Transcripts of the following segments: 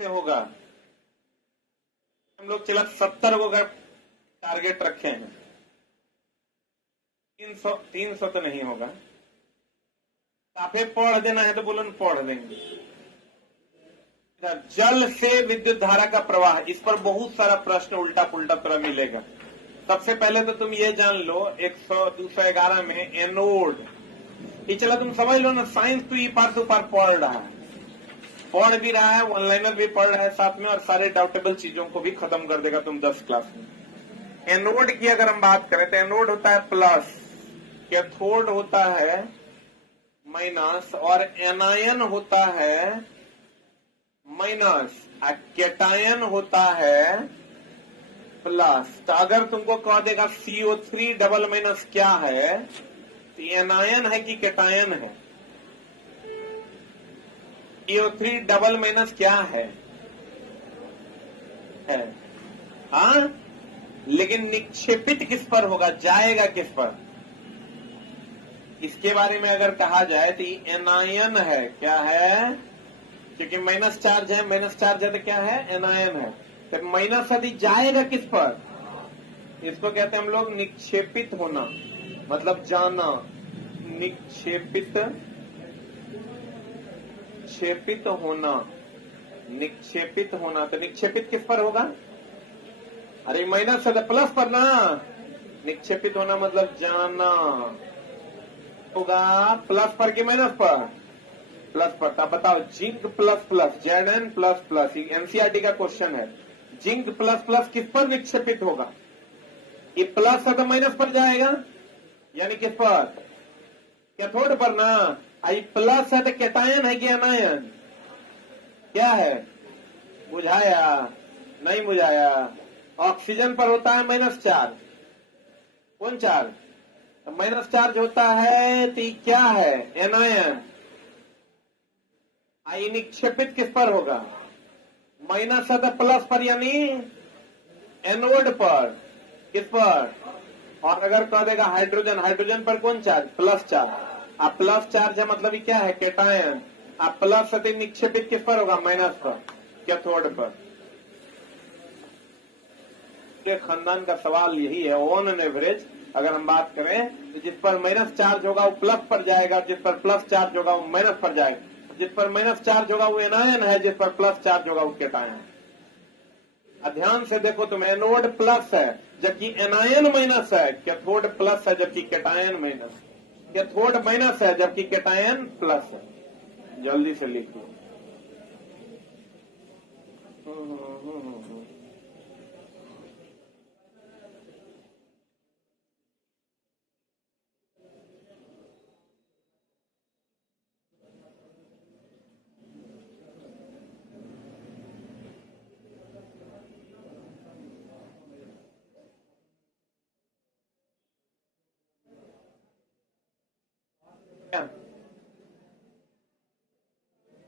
से होगा। हम लोग चला 70 को अगर टारगेट रखे हैं, 300 तो नहीं होगा। काफी पढ़ देना है तो बोलो न, पढ़ देंगे। जल से विद्युत धारा का प्रवाह, इस पर बहुत सारा प्रश्न उल्टा पुल्टा तरह मिलेगा। सबसे पहले तो तुम ये जान लो 211 में एनोड, ये चला तुम समझ लो ना, साइंस तो ये पार से पार पढ़ रहा है, पढ़ भी रहा है, ऑनलाइनर भी पढ़ रहा है साथ में, और सारे डाउटेबल चीजों को भी खत्म कर देगा तुम 10 क्लास में। एनोड की अगर हम बात करें तो एनोड होता है प्लस, कैथोड होता है माइनस, और एनायन होता है माइनस, कैटायन होता है प्लस। तो अगर तुमको कह देगा CO3 डबल माइनस क्या है, तो एनायन है कि कैटायन है? CO3 डबल माइनस क्या है? हाँ, लेकिन निक्षेपित किस पर होगा, जाएगा किस पर? इसके बारे में अगर कहा जाए तो ये एनायन है। क्या है? क्योंकि माइनस चार्ज है, माइनस चार्ज है तो क्या है? एनायन है। तो माइनस यदि जाएगा किस पर, इसको कहते हैं हम लोग निक्षेपित होना, मतलब जाना, निक्षेपित होना, निक्षेपित होना। तो निक्षेपित किस पर होगा? अरे माइनस है तो प्लस पर ना, निक्षेपित होना मतलब जाना होगा प्लस पर कि माइनस पर? प्लस पर। तब बताओ, zinc plus plus, Zn plus plus, NCERT का क्वेश्चन है, जिंक प्लस प्लस किस पर निक्षेपित होगा? ये प्लस है तो माइनस पर जाएगा, यानी किस पर? कैथोड पर ना। आई प्लस है तो कैटायन है कि एनायन? क्या है? बुझाया? नहीं बुझाया। ऑक्सीजन पर होता है माइनस चार्ज, कौन चार्ज? माइनस चार्ज होता है तो क्या है? एनायन। आई निक्षेपित किस पर होगा? माइनस है तो प्लस पर, यानी एनोड पर। किस पर? और अगर कह देगा हाइड्रोजन, हाइड्रोजन पर कौन चार्ज? Plus charge. आप प्लस चार्ज है मतलब ये क्या है? कैटायन। आप प्लस है तो निक्षेपित किस पर होगा? माइनस पर, कैथोड पर। खानदान का सवाल यही है, ऑन एन एवरेज अगर हम बात करें तो जिस पर माइनस चार्ज होगा वो प्लस पर जाएगा, जिस पर प्लस चार्ज होगा वो माइनस पर जाएगा, जिस पर माइनस चार्ज होगा वो एनायन है, जिस पर प्लस चार्ज होगा वो कैटायन। ध्यान से देखो तुम, एनोड प्लस है जबकि एनायन माइनस है, कैथोड प्लस है जबकि कैटायन माइनस, कैथोड माइनस है जबकि कैटायन प्लस है। जल्दी से लिख लो।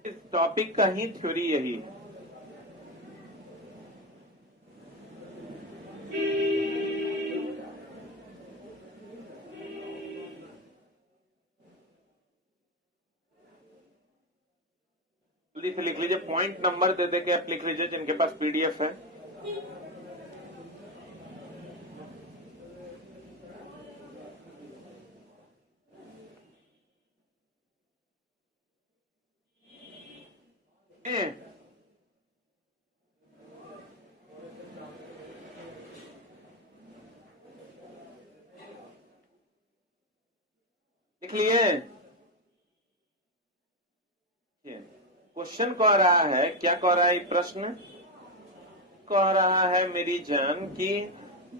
इस टॉपिक का ही थ्योरी यही है। जल्दी से लिख लीजिए, पॉइंट नंबर दे दे के आप लिख लीजिए जिनके पास पीडीएफ है। लिख लिए? क्वेश्चन कह रहा है, क्या कह रहा है ये प्रश्न? कह रहा है मेरी जान कि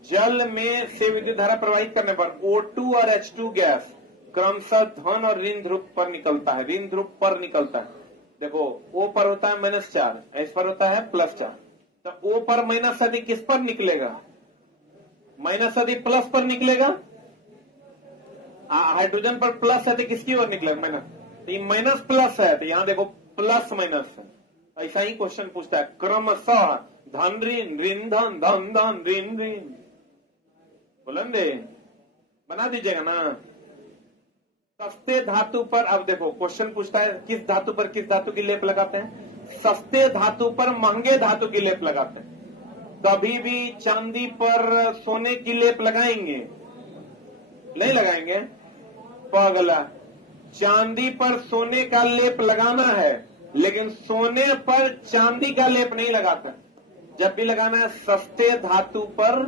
जल में से विद्युत धारा प्रवाहित करने पर O2 और H2 गैस क्रमशः धन और ऋण ध्रुव पर निकलता है, ऋण ध्रुव पर निकलता है। देखो, O पर होता है माइनस चार्ज, S पर होता है प्लस चार्ज। तो O पर माइनस यदि किस पर निकलेगा? माइनस यदि प्लस पर निकलेगा। हाइड्रोजन पर प्लस है तो किसकी ओर निकलेगा? माइनस। तो ये माइनस प्लस है तो यहाँ देखो प्लस माइनस है। ऐसा ही क्वेश्चन पूछता है, क्रमशः धन ऋण, ऋण धन, धन धन, ऋण ऋण। बुलंदे बना दीजिएगा ना। सस्ते धातु पर, अब देखो क्वेश्चन पूछता है किस धातु पर किस धातु की लेप लगाते हैं? सस्ते धातु पर महंगे धातु की लेप लगाते हैं। कभी भी चांदी पर सोने की लेप लगाएंगे? नहीं लगाएंगे। अगला, चांदी पर सोने का लेप लगाना है, लेकिन सोने पर चांदी का लेप नहीं लगाता। जब भी लगाना है सस्ते धातु पर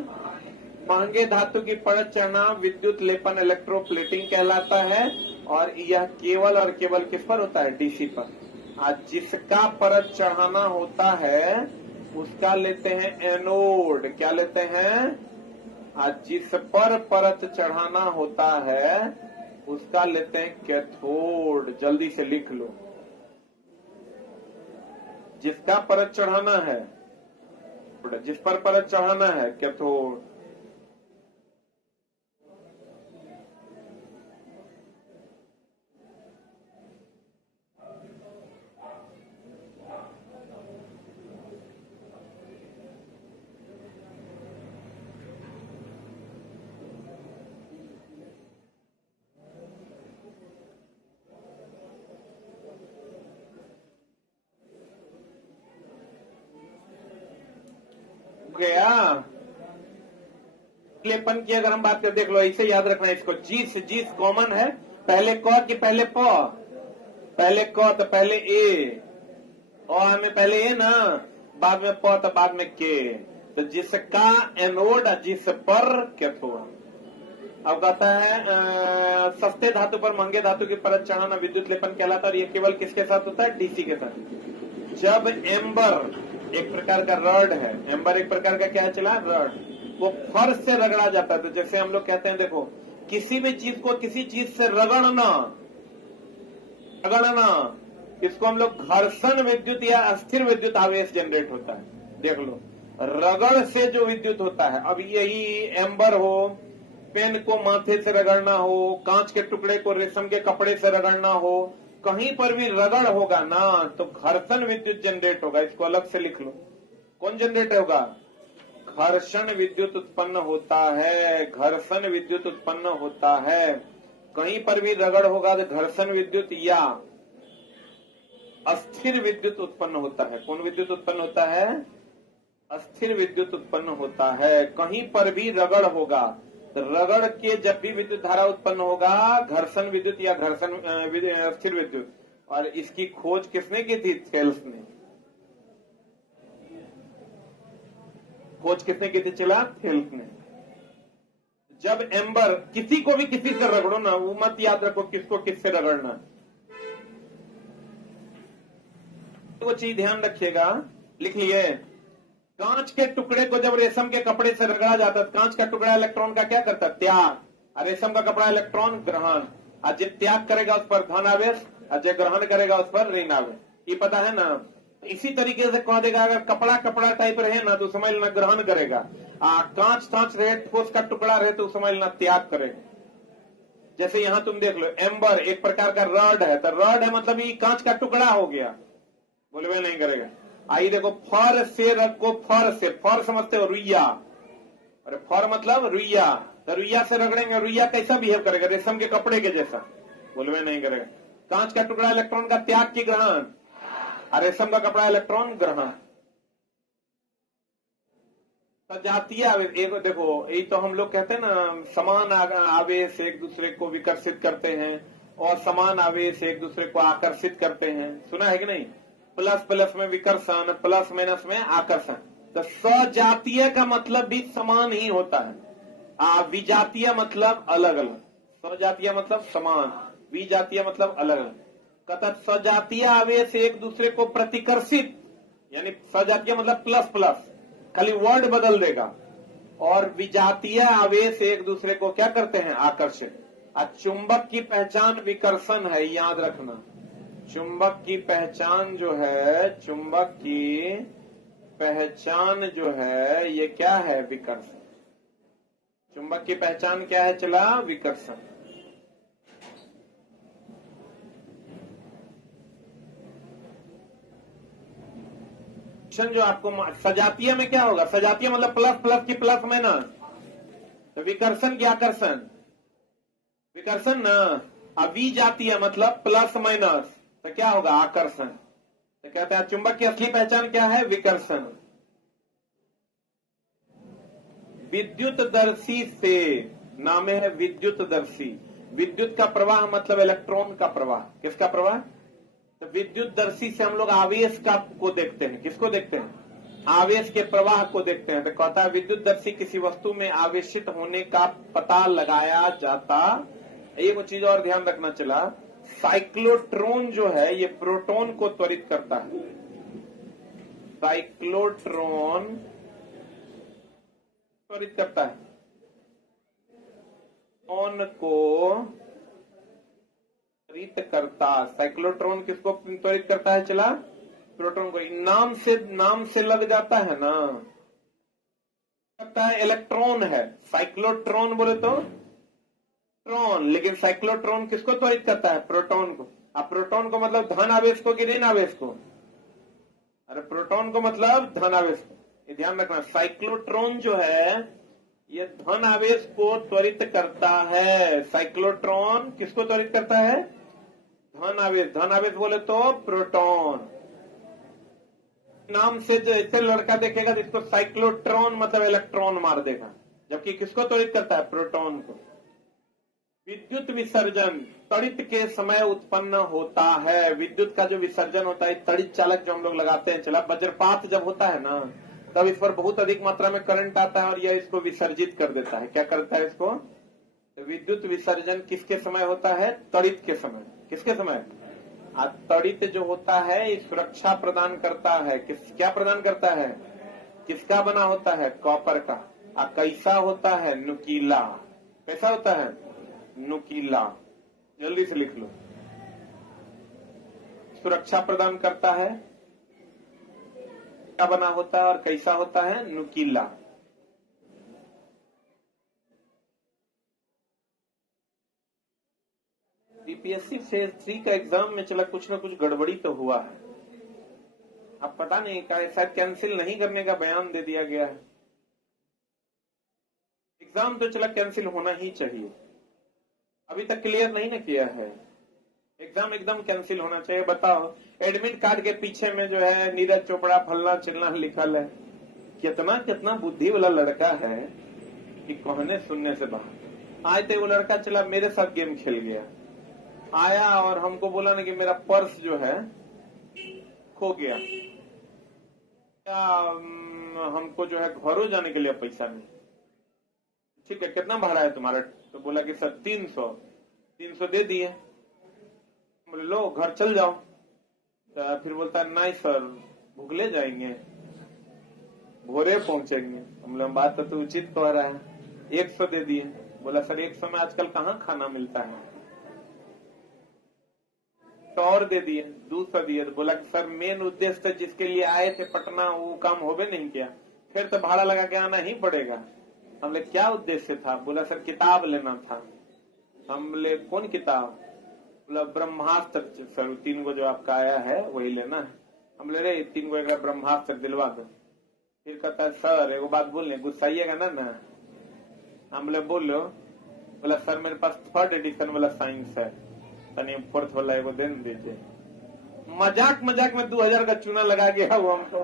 महंगे धातु की परत चढ़ना विद्युत लेपन इलेक्ट्रोप्लेटिंग कहलाता है। और यह केवल और केवल किस पर होता है? डीसी पर। आज जिसका परत चढ़ाना होता है उसका लेते हैं एनोड। क्या लेते हैं? आज जिस पर परत चढ़ाना होता है उसका लेते हैं कैथोड। जल्दी से लिख लो, जिसका परत चढ़ाना है, जिस पर परत चढ़ाना है कैथोड। गया लेपन की अगर हम बात करें, देख लो, इसे याद रखना है इसको। जीस जीस कॉमन है, पहले क की पहले प, पहले क तो पहले ए, और में पहले ए ना, बाद में प तो बाद में के। तो जिसका एनोड, जिस पर कैथोड। अब कहता है सस्ते धातु पर महंगे धातु की परत चढ़ाना विद्युत लेपन कहलाता है। और ये केवल किसके साथ होता है? डीसी के साथ। जब एम्बर एक प्रकार का रड है, एम्बर एक प्रकार का क्या है? चला रड, वो फर्श से रगड़ा जाता है। तो जैसे हम लोग कहते हैं, देखो, किसी भी चीज को किसी चीज से रगड़ना, रगड़ना, इसको हम लोग घर्षण विद्युत या अस्थिर विद्युत आवेश जनरेट होता है। देख लो, रगड़ से जो विद्युत होता है। अब यही एम्बर हो, पेन को माथे से रगड़ना हो, कांच के टुकड़े को रेशम के कपड़े से रगड़ना हो, कहीं पर भी रगड़ होगा ना तो घर्षण विद्युत जनरेट होगा। इसको अलग से लिख लो। कौन जनरेट होगा? घर्षण विद्युत उत्पन्न होता है। घर्षण विद्युत उत्पन्न होता है। कहीं पर भी रगड़ होगा तो घर्षण विद्युत या अस्थिर विद्युत उत्पन्न होता है। कौन विद्युत उत्पन्न होता है? अस्थिर विद्युत उत्पन्न होता है। कहीं पर भी रगड़ होगा तो रगड़ के जब भी विद्युत धारा उत्पन्न होगा, घर्षण विद्युत या घर्षण स्थिर विद्युत। और इसकी खोज किसने की थी? थेल्स ने। खोज किसने की थी? चला थेल्स ने। जब एम्बर, किसी को भी किसी से रगड़ो ना, वो मत याद रखो किसको किससे रगड़ना। वो चीज ध्यान रखिएगा, लिख लिए। कांच के टुकड़े को जब रेशम के कपड़े से रगड़ा जाता है, कांच का टुकड़ा इलेक्ट्रॉन का क्या करता है? त्याग। रेशम का कपड़ा इलेक्ट्रॉन ग्रहण। आज जो त्याग करेगा उस पर धन आवेश, और जो ग्रहण करेगा उस पर ऋण आवेश। ये पता है ना? इसी तरीके से कह देगा, अगर कपड़ा कपड़ा टाइप रहे ना तो समझ लेना ग्रहण करेगा। कांच कांच रहे, ठोस का टुकड़ा रहे तो समझ लेना त्याग करेगा। जैसे यहां तुम देख लो, एम्बर एक प्रकार का रड है, तो रड है मतलब ये कांच का टुकड़ा हो गया, बोलवे नहीं करेगा। आई देखो, फर से रखो, फर से, फर समझते हो? रुइया। अरे फर मतलब रुइया, तो रुइया से रगड़ेंगे, रुइया कैसा बिहेव करेगा? रेशम के कपड़े के जैसा, बोलवे नहीं करेगा। कांच का टुकड़ा इलेक्ट्रॉन का त्याग की ग्रहण, और रेशम का कपड़ा इलेक्ट्रॉन ग्रहण। सजातीय आवेश, एक देखो, ये तो हम लोग कहते हैं ना, समान आवेश एक दूसरे को विकर्षित करते हैं और समान आवेश एक दूसरे को आकर्षित करते हैं। सुना है कि नहीं? प्लस प्लस में विकर्षण, प्लस माइनस में आकर्षण। तो सजातीय का मतलब भी समान ही होता है। विजातीय मतलब अलग अलग। सजातीय मतलब समान, विजातीय मतलब अलग अलग। कतः सजातीय आवेश एक दूसरे को प्रतिकर्षित, यानी सजातीय मतलब प्लस प्लस, खाली वर्ड बदल देगा। और विजातीय आवेश एक दूसरे को क्या करते हैं? आकर्षित। चुंबक की पहचान विकर्षण है, याद रखना। चुंबक की पहचान जो है, चुंबक की पहचान जो है, ये क्या है? विकर्षण। चुंबक की पहचान क्या है? चला विकर्षण। जो आपको सजातीय में क्या होगा? सजातीय मतलब प्लस प्लस की प्लस माइनस, तो विकर्षण की आकर्षण, विकर्षण ना। विजातीय मतलब प्लस माइनस, तो क्या होगा? आकर्षण। तो कहते हैं चुंबक की असली पहचान क्या है? विकर्षण। विद्युतदर्शी से नाम है विद्युतदर्शी। विद्युत का प्रवाह मतलब इलेक्ट्रॉन का प्रवाह। किसका प्रवाह? तो विद्युतदर्शी से हम लोग आवेश का को देखते हैं। किसको देखते हैं? आवेश के प्रवाह को देखते हैं। तो कहता है विद्युतदर्शी किसी वस्तु में आवेशित होने का पता लगाया जाता। एक चीज और ध्यान रखना चला, साइक्लोट्रॉन जो है ये प्रोटॉन को त्वरित करता है। साइक्लोट्रॉन त्वरित करता है प्रोटॉन को त्वरित करता। साइक्लोट्रॉन किसको त्वरित करता है? चला प्रोटॉन को। नाम से लग जाता है ना, लगता है इलेक्ट्रॉन है। साइक्लोट्रॉन बोले तो ट्रॉन, लेकिन साइक्लोट्रॉन किसको त्वरित करता है? प्रोटॉन को। अब प्रोटॉन को मतलब धन आवेश को कि ऋण आवेश को? अरे प्रोटॉन को मतलब धन आवेश को। ये ध्यान रखना, साइक्लोट्रॉन जो है ये धन आवेश को त्वरित करता है। साइक्लोट्रॉन किसको त्वरित करता है? धन आवेश। धन आवेश बोले तो प्रोटॉन। नाम से जैसे लड़का देखेगा तो इसको साइक्लोट्रॉन मतलब इलेक्ट्रॉन मार देगा, जबकि किसको त्वरित करता है? प्रोटॉन को। विद्युत विसर्जन तड़ित के समय उत्पन्न होता है। विद्युत का जो विसर्जन होता है, तड़ित चालक जो हम लोग लगाते हैं, चला वज्रपात जब होता है ना, तब इस पर बहुत अधिक मात्रा में करंट आता है और यह इसको विसर्जित कर देता है। क्या करता है इसको? तो विद्युत विसर्जन किसके समय होता है? तड़ित के समय। किसके समय? तड़ित जो होता है सुरक्षा प्रदान करता है। क्या प्रदान करता है? किसका बना होता है? कॉपर का। कैसा होता है? नुकीला। कैसा होता है? नुकीला। जल्दी से लिख लो। सुरक्षा प्रदान करता है, क्या बना होता है और कैसा होता है? नुकीला। बीपीएससी फेज 3 का एग्जाम में चला कुछ ना कुछ गड़बड़ी तो हुआ है। अब पता नहीं क्या, शायद कैंसिल नहीं करने का बयान दे दिया गया है। एग्जाम तो चला कैंसिल होना ही चाहिए, अभी तक क्लियर नहीं ना किया है। एग्जाम एकदम कैंसिल होना चाहिए। बताओ, एडमिट कार्ड के पीछे में जो है नीरज चोपड़ा फलना चिल्ला लिखल है। कितना कितना बुद्धि वाला लड़का है कि कहने सुनने से बाहर। आज तो वो लड़का चला मेरे साथ गेम खेल गया, आया और हमको बोला ना कि मेरा पर्स जो है खो गया। क्या हमको जो है घरों जाने के लिए पैसा नहीं। ठीक है, कितना भाड़ा है तुम्हारा? तो बोला कि सर 300 दे दिए। बोले लो घर चल जाओ। तो फिर बोलता नहीं सर भूखले जाएंगे, भोरे पहुंचेंगे। हम लोग बात तो उचित कह रहा है। 100 दे दिए। बोला सर 100 में आजकल कहाँ खाना मिलता है। 100 और दे दिए, 200 दिए। तो बोला कि सर मेन उद्देश्य तो जिसके लिए आए थे पटना वो काम होवे नहीं किया, फिर तो भाड़ा लगा के आना ही पड़ेगा। हमने क्या उद्देश्य था? बोला सर किताब लेना था। हम बोले कौन किताब? बोला ब्रह्मास्त्र सर 3 गो जो आपका आया है वही लेना है। हम ले रहे 3 गो एक ब्रह्मास्त्र दिलवा दो। फिर कहता है सर एगो बात बोलने, गुस्साइएगा ना। हम बोले बोलो। बोला सर मेरे पास 3rd एडिशन वाला साइंस है, तनी 4th वाला एगो दे दीजिए। मजाक में 2000 का चूना लगा गया वो हमको।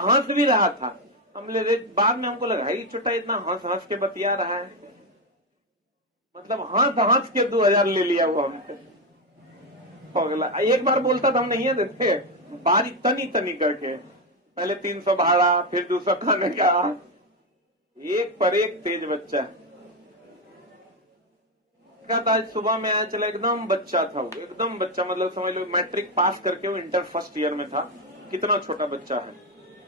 हंस भी रहा था। हम ले बाद में हमको लगा ही छोटा इतना हंस के बतिया रहा है, मतलब हंस के 2000 ले लिया वो हमको। एक बार बोलता था हम नहीं देते, बारी तनी करके। पहले 300 भाड़ा, फिर 200 खाने का। एक पर एक तेज बच्चा। आज सुबह में आया, चला एकदम बच्चा था वो, एकदम बच्चा, मतलब समझ लो मैट्रिक पास करके वो इंटर फर्स्ट ईयर में था। कितना छोटा बच्चा है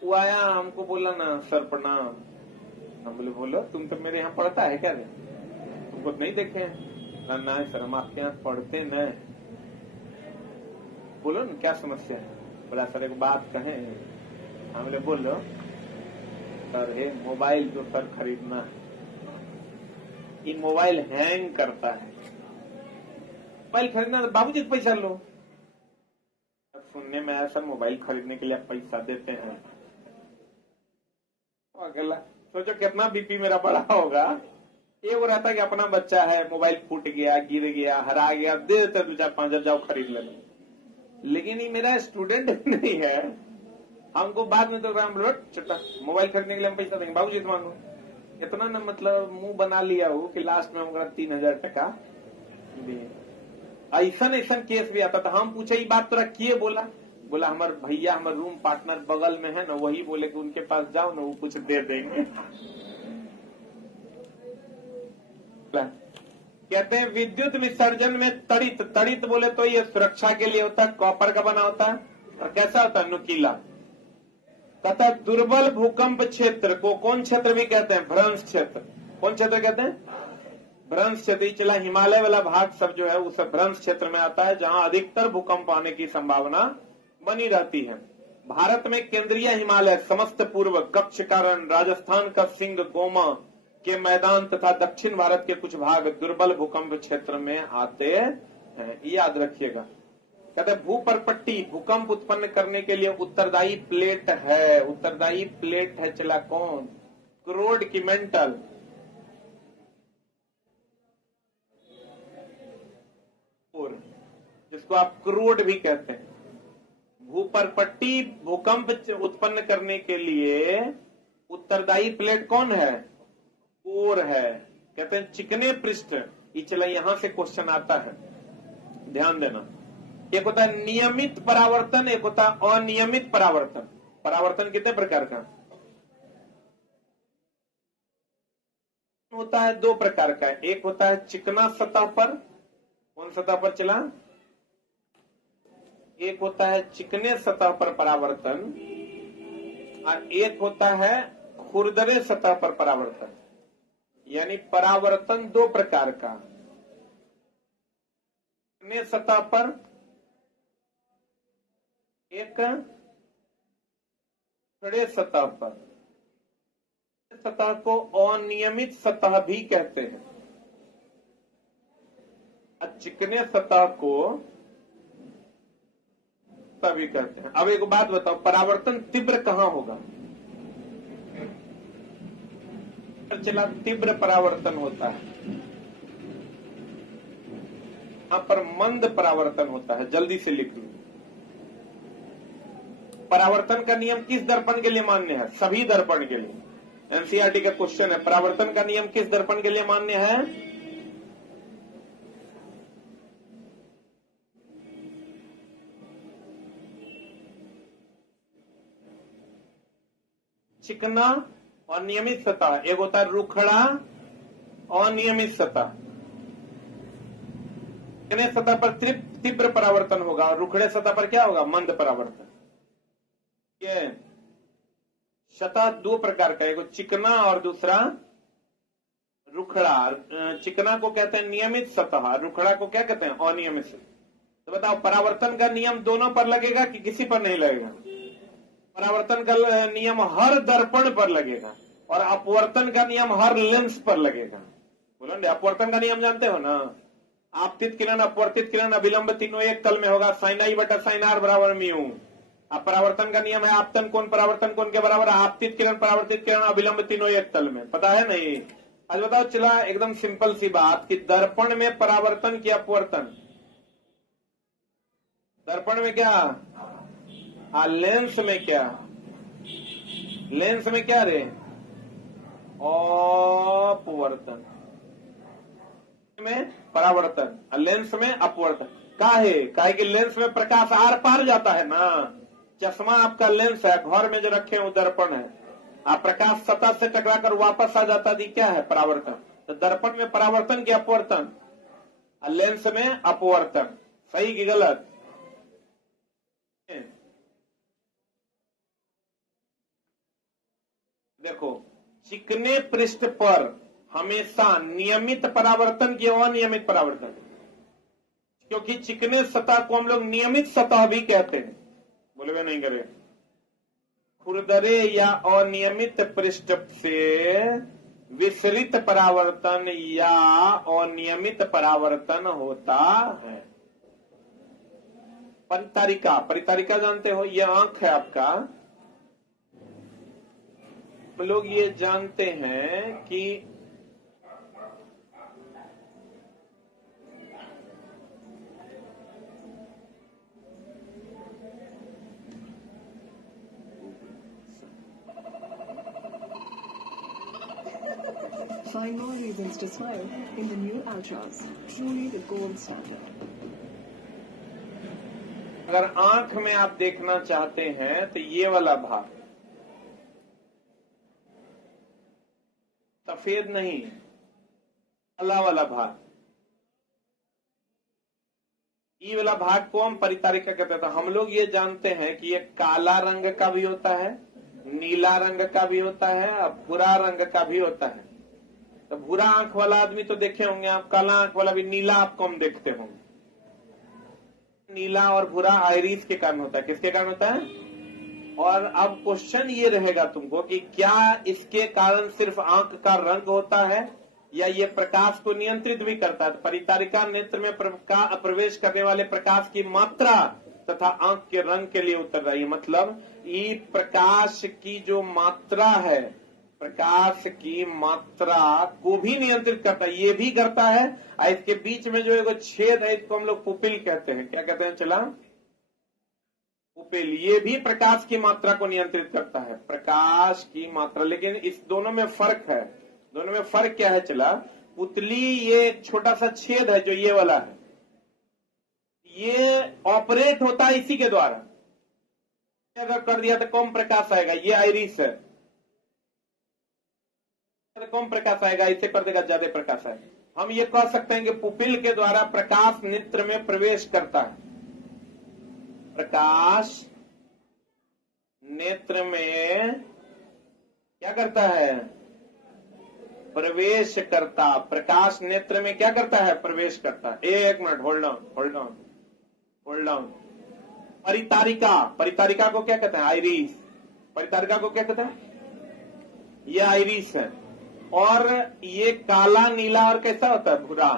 वो। आया हमको बोला ना सर प्रणाम। हम बोले बोलो तुम तो मेरे यहाँ पढ़ता है क्या? तुमको नहीं देखे हैं? ना सर हम आपके यहाँ पढ़ते न। बोलो ना क्या समस्या है? बोला सर एक बात कहें। हम बोले बोलो। सर ये मोबाइल जो सर खरीदना है, ये मोबाइल हैंग करता है। मोबाइल खरीदना बाबूजी पैसा लो। सुनने में आया सर मोबाइल खरीदने के लिए आप पैसा देते हैं। अगला सोचो कितना बीपी मेरा बड़ा होगा। ये वो रहता कि अपना बच्चा है, मोबाइल फूट गया, गिर गया, हरा गया, दे देते 2-4-5 हजार जाओ खरीद लेना। लेकिन ये मेरा स्टूडेंट नहीं है। हमको बाद में तो छोटा मोबाइल खरीदने के लिए हम पैसा देंगे, बाबूजी से मांगो। इतना ना मतलब मुंह बना लिया हो कि लास्ट में हमारा 3,000 टका दिए। ऐसा केस भी आता था। हम पूछे ये बात तोरा किए बोला? बोला हमारे भैया, हमारे रूम पार्टनर बगल में है ना, वही बोले कि उनके पास जाओ ना, वो कुछ दे देंगे। कहते हैं विद्युत विसर्जन में तड़ित, तड़ित बोले तो ये सुरक्षा के लिए होता है, कॉपर का बना होता है। और कैसा होता है? नुकीला। तथा दुर्बल भूकंप क्षेत्र को कौन क्षेत्र भी कहते हैं? भ्रंश क्षेत्र। कौन क्षेत्र कहते हैं? भ्रंश क्षेत्र। चला हिमालय वाला भाग सब जो है वो सब भ्रंश क्षेत्र में आता है, जहां अधिकतर भूकंप आने की संभावना बनी रहती है। भारत में केंद्रीय हिमालय, समस्त पूर्व, कच्छ कारण, राजस्थान का सिंह गोमा के मैदान तथा दक्षिण भारत के कुछ भाग दुर्बल भूकंप क्षेत्र में आते हैं। याद रखिएगा। कहते भूपरपट्टी भूकंप उत्पन्न करने के लिए उत्तरदायी प्लेट है। उत्तरदायी प्लेट है चला कौन? क्रोड की मेंटल। और जिसको आप क्रोड भी कहते हैं। भूपरपट्टी भूकंप उत्पन्न करने के लिए उत्तरदायी प्लेट कौन है? कोर है। कहते हैं चिकने पृष्ठ। ये चला यहां से क्वेश्चन आता है, ध्यान देना। एक होता है नियमित परावर्तन, एक होता है अनियमित परावर्तन। परावर्तन कितने प्रकार का होता है? 2 प्रकार का। एक होता है चिकना सतह पर। कौन सतह पर चला? एक होता है चिकने सतह पर परावर्तन और एक होता है खुरदरे सतह पर परावर्तन। यानी परावर्तन 2 प्रकार का। चिकने सतह पर, एक खड़े सतह पर। सतह को अनियमित सतह भी कहते हैं। चिकने सतह को तभी कहते हैं। अब एक बात बताओ, परावर्तन तीव्र कहां होगा? चला तीव्र परावर्तन होता है यहां पर, मंद परावर्तन होता है। जल्दी से लिख लो। परावर्तन का नियम किस दर्पण के लिए मान्य है? सभी दर्पण के लिए। एनसीईआरटी का क्वेश्चन है, परावर्तन का नियम किस दर्पण के लिए मान्य है? चिकना और नियमित सतह। एक होता है रुखड़ा और नियमित सतह। चिकने सतह पर तीव्र परावर्तन होगा और रुखड़े सतह पर क्या होगा? मंद परावर्तन। ये सतह 2 प्रकार का, एक चिकना और दूसरा रुखड़ा। चिकना को कहते हैं नियमित सतह, रुखड़ा को क्या कहते हैं? अनियमित सतह। तो बताओ परावर्तन का नियम दोनों पर लगेगा कि किसी पर नहीं लगेगा? परावर्तन का नियम हर दर्पण पर लगेगा और अपवर्तन का नियम हर लेंस पर लगेगा। बोलो ना, अपवर्तन का नियम जानते हो ना? आपतित किरण, अपवर्तित किरण, अभिलंब तीनों एक तल में होगा। साइन आई बटा साइन आर बराबर म्यू। अब परावर्तन का नियम है आपतन कोण परावर्तन कोण के बराबर, आपतित किरण परावर्तित किरण अभिलंब तीनों एक तल में। पता है नहीं? आज बताओ चला एकदम सिंपल सी बात कि दर्पण में परावर्तन की अपवर्तन? दर्पण में क्या? लेंस में क्या? लेंस में क्या रे? अपवर्तन में परावर्तन, लेंस में अपवर्तन। काहे कि लेंस में प्रकाश आर पार जाता है ना। चश्मा आपका लेंस है, घर में जो रखे हैं वो दर्पण है। आप प्रकाश सतह से टकराकर वापस आ जाता है, क्या है? परावर्तन। तो दर्पण में परावर्तन की अपवर्तन, लेंस में अपवर्तन। सही कि गलत? देखो, चिकने पृष्ठ पर हमेशा नियमित परावर्तन की अनियमित परावर्तन, क्योंकि चिकने सतह को हम लोग नियमित सतह भी कहते हैं। बोले वे नहीं करे। खुरदरे या अनियमित पृष्ठ से विसरित परावर्तन या अनियमित परावर्तन होता है। परितारिका, परितारिका जानते हो? ये आंख है आपका। लोग ये जानते हैं कि Find more reasons to smile in the new Ultras. Truly the gold standard. अगर आंख में आप देखना चाहते हैं तो ये वाला भाग, सफेद नहीं, काला वाला भाग, ये वाला भाग को हम परितारिका कहते हैं। तो हम लोग ये जानते हैं कि ये काला रंग का भी होता है, नीला रंग का भी होता है और भूरा रंग का भी होता है। तो भूरा आंख वाला आदमी तो देखे होंगे आप, काला आंख वाला भी, नीला आप कम देखते होंगे। नीला और भूरा आइरिस के कारण होता है। किसके कारण होता है? और अब क्वेश्चन ये रहेगा तुमको कि क्या इसके कारण सिर्फ आंख का रंग होता है या ये प्रकाश को नियंत्रित भी करता है? तो परितारिका नेत्र में प्रवेश करने वाले प्रकाश की मात्रा तथा आंख के रंग के लिए उत्तर रही है। मतलब ये प्रकाश की जो मात्रा है, प्रकाश की मात्रा को भी नियंत्रित करता है, ये भी करता है। और इसके बीच में जो एक छेद है इसको हम लोग पुपिल कहते हैं। क्या कहते हैं? चला पुपिल। ये भी प्रकाश की मात्रा को नियंत्रित करता है, प्रकाश की मात्रा। लेकिन इस दोनों में फर्क है। दोनों में फर्क क्या है? चला पुतली, ये एक छोटा सा छेद है जो ये वाला है, ये ऑपरेट होता है इसी के द्वारा। अगर कर दिया तो कम प्रकाश आएगा। ये आइरिस है, कम प्रकाश आएगा, इसे कर देगा ज्यादा प्रकाश आएगा। हम ये कह सकते हैं कि पुपिल के द्वारा प्रकाश नेत्र में प्रवेश करता है। प्रकाश नेत्र में क्या करता है? प्रवेश करता। प्रकाश नेत्र में क्या करता है? प्रवेश करता। एक मिनट, होल्ड ऑन। परितारिका, परितारिका को क्या कहते हैं? आइरिस। परितारिका को क्या कहते हैं? ये आइरिस है। और ये काला, नीला और कैसा होता है? भूरा।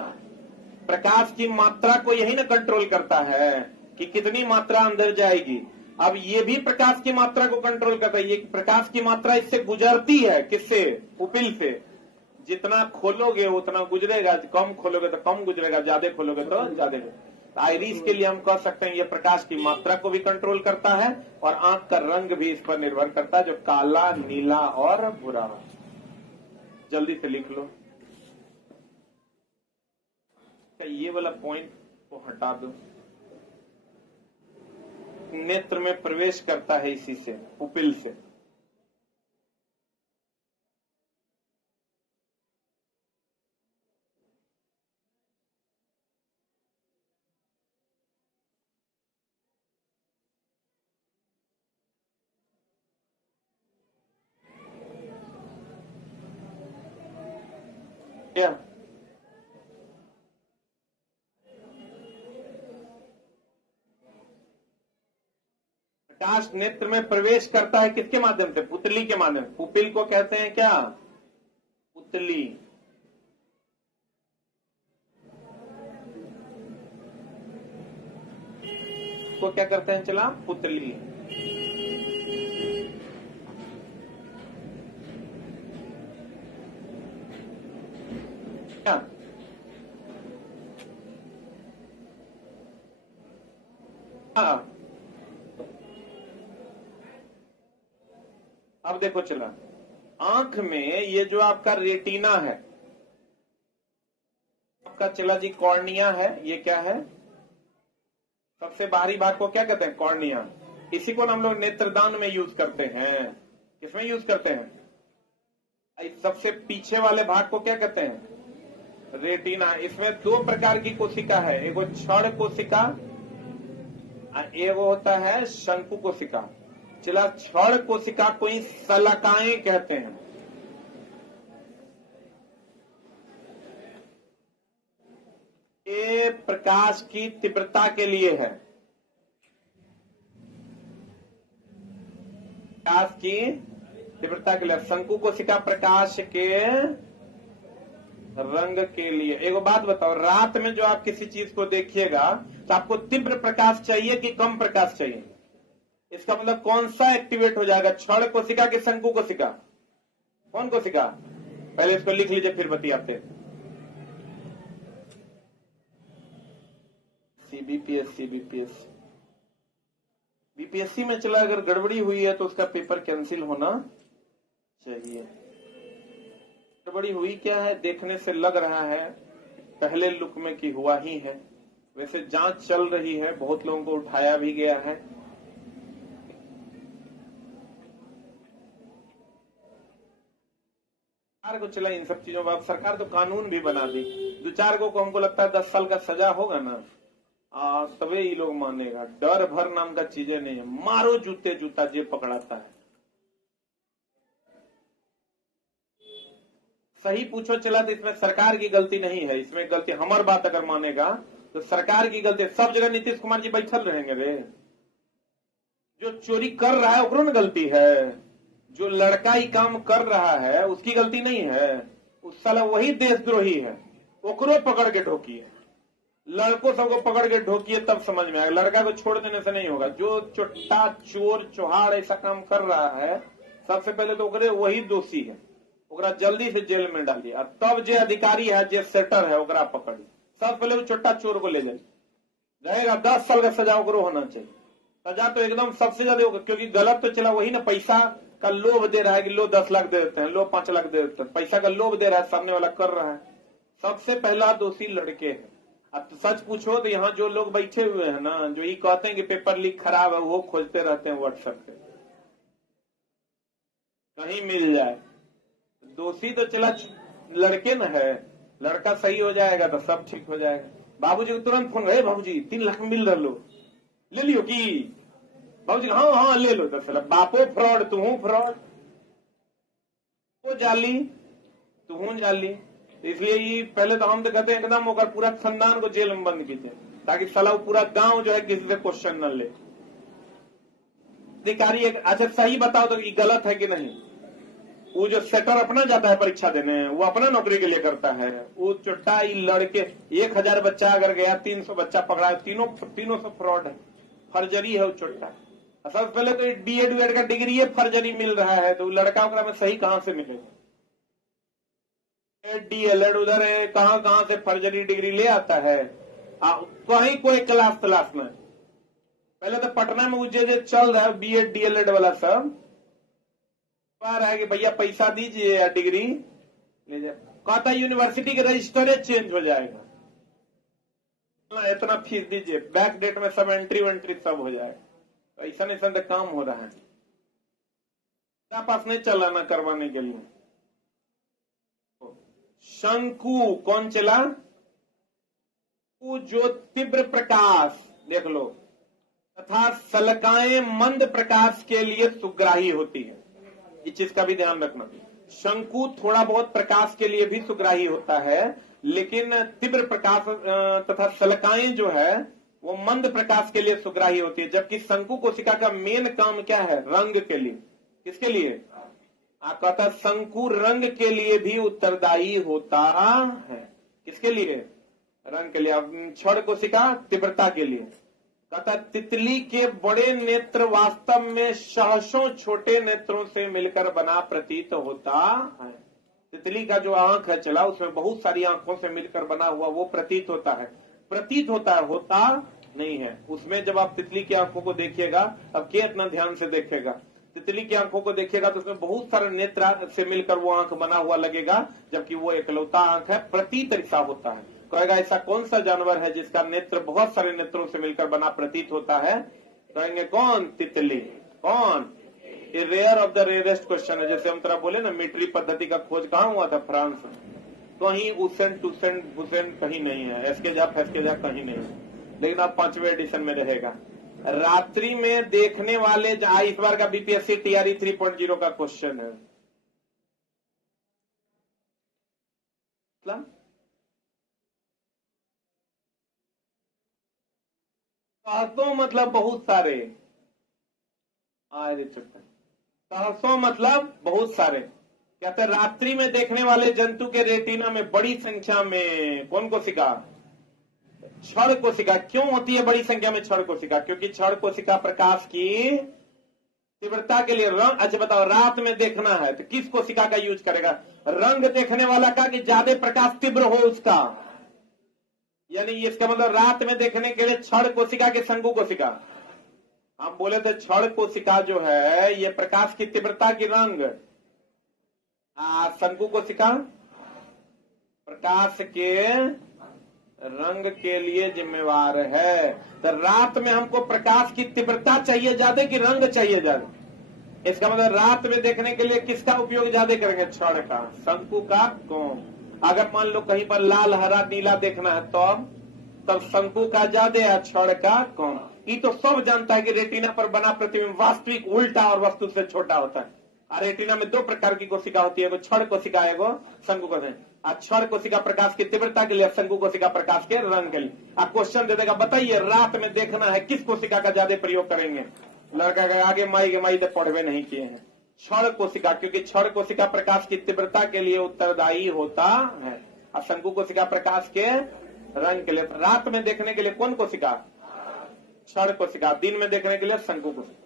प्रकाश की मात्रा को यही ना कंट्रोल करता है कि कितनी मात्रा अंदर जाएगी। अब ये भी प्रकाश की मात्रा को कंट्रोल करता है। ये प्रकाश की मात्रा इससे गुजरती है। किससे? पुपिल से। जितना खोलोगे उतना गुजरेगा, कम खोलोगे तो कम गुजरेगा, ज्यादा खोलोगे तो ज्यादा। आइरिस के लिए हम कह सकते हैं ये प्रकाश की मात्रा को भी कंट्रोल करता है और आंख का रंग भी इस पर निर्भर करता है, जो काला, नीला और भूरा। जल्दी से लिख लो। ये वाला पॉइंट को हटा दो। नेत्र में प्रवेश करता है इसी से, पुपिल से। क्या? प्रकाश नेत्र में प्रवेश करता है किसके माध्यम से? पुतली के माध्यम। पुपिल को कहते हैं क्या? पुतली। को क्या करते हैं? चला पुतली। क्या? हाँ, अब देखो चला, आंख में ये जो आपका रेटिना है, आपका चला जी कॉर्निया है। ये क्या है? सबसे बाहरी भाग को क्या कहते हैं? कॉर्निया। इसी को हम लोग नेत्रदान में यूज करते हैं। किसमें यूज करते हैं? सबसे पीछे वाले भाग को क्या कहते हैं? रेटिना। इसमें दो प्रकार की कोशिका है, एक क्षण कोशिका, एक होता है शंकु कोशिका। चला, क्षण कोशिका को ही शलाकाएं कहते हैं। ये प्रकाश की तीव्रता के लिए है, प्रकाश की तीव्रता के लिए। शंकु कोशिका प्रकाश के रंग के लिए। एक बात बताओ, रात में जो आप किसी चीज को देखिएगा तो आपको तीव्र प्रकाश चाहिए कि कम प्रकाश चाहिए? इसका मतलब कौन सा एक्टिवेट हो जाएगा? क्षण कोशिका की शंकु कोशिका? कौन कोशिका? पहले इसको लिख लीजिए फिर बतियाते। सीबीपीएस बीपीएससी में चला, अगर गड़बड़ी हुई है तो उसका पेपर कैंसिल होना चाहिए। गड़बड़ी हुई क्या है, देखने से लग रहा है पहले लुक में कि हुआ ही है। वैसे जांच चल रही है, बहुत लोगों को उठाया भी गया है। सरकार को चला इन सब चीजों पर, सरकार तो कानून भी बना दी। 2-4 को हमको लगता है 10 साल का सजा होगा ना, तबे ये लोग मानेगा। डर भर नाम का चीजें नहीं है, मारो जूते जूता जे पकड़ाता है। सही पूछो चला तो इसमें सरकार की गलती नहीं है, इसमें गलती हमार बात अगर मानेगा तो सरकार की गलती। सब जगह नीतीश कुमार जी बैठल रहेंगे रे? जो चोरी कर रहा है ओकरो न गलती है, जो लड़का ही काम कर रहा है उसकी गलती नहीं है। उस साला वही देशद्रोही है, ओकरो पकड़ के ढोकिए। लड़कों सबको पकड़ के ढोकिए तब समझ में आएगा, लड़का को छोड़ देने से नहीं होगा। जो चुट्टा चोर चौहाड़ ऐसा काम कर रहा है, सबसे पहले तो ओकरे वही दोषी है, ओकरा जल्दी से जेल में डालिए। और तब जे अधिकारी है, जे सेटर है, ओकरा पकड़िए। सबसे पहले वो चुट्टा चोर को ले जाइए, रहेगा 10 साल का सजा ओकरो होना चाहिए। सजा तो एकदम सबसे ज्यादा होगा, क्योंकि गलत तो चला वही ना, पैसा का लोभ दे रहा है कि लो 10 लाख दे देते हैं, लो 5 लाख दे देते हैं, पैसा का लोभ दे रहा है, सामने वाला कर रहा है। सबसे पहला दोषी लड़के है। अब तो सच पूछो तो यहाँ जो लोग बैठे हुए हैं ना, जो ये कहते हैं कि पेपर लीक खराब है, वो खोजते रहते हैं व्हाट्सएप पे, कहीं मिल जाए। दोषी तो चला लड़के न है, लड़का सही हो जाएगा तो सब ठीक हो जाएगा। बाबूजी को तुरंत फोन, है बाबूजी 3 लाख मिल रहा, लो ले लियो की? बाबूजी हाँ हाँ ले लो। तो बापो फ्रॉड, तू फ्रॉड, वो जाली, तू जाली। इसलिए ये पहले तो हम तो कहते हैं एकदम होकर पूरा खानदान को जेल में बंद कीजिए, ताकि साला पूरा गांव जो है किसी से क्वेश्चन न ले। अधिकारी अच्छा सही बताओ तो ये गलत है कि नहीं? वो जो सेटर अपना जाता है परीक्षा देने, वो अपना नौकरी के लिए करता है। वो चुट्टा लड़के 1000 बच्चा अगर गया, 300 बच्चा पकड़ा है, तीनों से फ्रॉड है, फर्जरी है वो चुट्टा। सबसे पहले तो BEd का डिग्री है फर्जरी मिल रहा है, तो लड़का में सही कहां से मिलेगा? DLEd उधर है, कहां से फर्जरी डिग्री ले आता है? कहीं कोई क्लास तलाश में। पहले तो पटना में जो चल रहा है BEd DLEd वाला सब रहा है कि भैया पैसा दीजिए या डिग्री ले जाए, कहता यूनिवर्सिटी के रजिस्टर चेंज हो जाएगा, इतना फीस दीजिए, बैक डेट में सब एंट्री वेंट्री सब हो जाएगा। ऐसा नहीं संदेह काम हो रहा है, पास नहीं चलाना करवाने के लिए। शंकु कौन चला? जो तीव्र प्रकाश देख लो तथा सलकाएं मंद प्रकाश के लिए सुग्राही होती है, इस चीज का भी ध्यान रखना। शंकु थोड़ा बहुत प्रकाश के लिए भी सुग्राही होता है, लेकिन तीव्र प्रकाश तथा सलकाएं जो है वो मंद प्रकाश के लिए सुग्राही होती है। जबकि शंकु कोशिका का मेन काम क्या है? रंग के लिए। किसके लिए? कहता शंकु रंग के लिए भी उत्तरदायी होता है। किसके लिए? रंग के लिए। अब क्षण कोशिका तीव्रता के लिए। कहता तितली के बड़े नेत्र वास्तव में सहसों छोटे नेत्रों से मिलकर बना प्रतीत होता है। तितली का जो आंख है चला, उसमें बहुत सारी आंखों से मिलकर बना हुआ वो प्रतीत होता है। प्रतीत होता है, होता नहीं है। उसमें जब आप तितली की आंखों को देखिएगा, अब क्या इतना ध्यान से देखेगा, तितली की आंखों को देखिएगा तो उसमें बहुत सारे नेत्र से मिलकर वो आंख बना हुआ लगेगा, जबकि वो एकलौता आंख है, प्रतीत ऐसा होता है। कहेगा ऐसा कौन सा जानवर है जिसका नेत्र बहुत सारे नेत्रों से मिलकर बना प्रतीत होता है? कहेंगे कौन? तितली। कौन? ये rare of the rarest question है। जैसे हम तरह बोले ना, मीट्री पद्धति का खोज कहाँ हुआ था? फ्रांस में। कहीं उसेंट टूसेंट भूसेंट कहीं नहीं है, एसके जा कहीं नहीं है, लेकिन अब 5वें एडिशन में रहेगा। रात्रि में देखने वाले, इस बार का BPSC TRE 3.0 का क्वेश्चन है। सहसों मतलब बहुत सारे, सहसों मतलब बहुत सारे। कहते हैं रात्रि में देखने वाले जंतु के रेटिना में बड़ी संख्या में कौन कोशिका? क्षण कोशिका। क्यों होती है बड़ी संख्या में क्षण कोशिका? क्योंकि क्षण कोशिका प्रकाश की तीव्रता के लिए रंग। अच्छा बताओ, रात में देखना है तो किस कोशिका का यूज करेगा? रंग देखने वाला का, कि ज्यादा प्रकाश तीव्र हो उसका। यानी इसका मतलब रात में देखने के लिए क्षण कोशिका के शंकु कोशिका। हम बोले थे क्षण कोशिका जो है ये प्रकाश की तीव्रता की रंग, शंकु कोशिका प्रकाश के रंग के लिए जिम्मेवार है। तो रात में हमको प्रकाश की तीव्रता चाहिए ज्यादा कि रंग चाहिए ज्यादा? इसका मतलब रात में देखने के लिए किसका उपयोग ज्यादा करेंगे? क्षण का, शंकु का, कोण। अगर मान लो कहीं पर लाल हरा नीला देखना है तो तब शंकु का ज्यादा है, क्षण का कोण। ये तो सब जानता है कि रेटिना पर बना प्रतिबिंब वास्तविक उल्टा और वस्तु से छोटा होता है। और रेटिना में दो प्रकार की कोशिका होती है, एगो क्षण कोशिका, एगो शंकु कोशिका। क्षण कोशिका प्रकाश की तीव्रता के लिए, शंकु कोशिका प्रकाश के रंग के लिए। आप क्वेश्चन दे देगा, बताइए रात में देखना है किस कोशिका का ज्यादा प्रयोग करेंगे? लड़का का आगे माई तो पढ़वे नहीं किए हैं, क्षण कोशिका, क्योंकि क्षण कोशिका प्रकाश की तीव्रता के लिए उत्तरदायी होता है और शंकु कोशिका प्रकाश के रंग के लिए। रात में देखने के लिए कौन कोशिका? क्षण कोशिका। दिन में देखने के लिए शंकु कोशिका।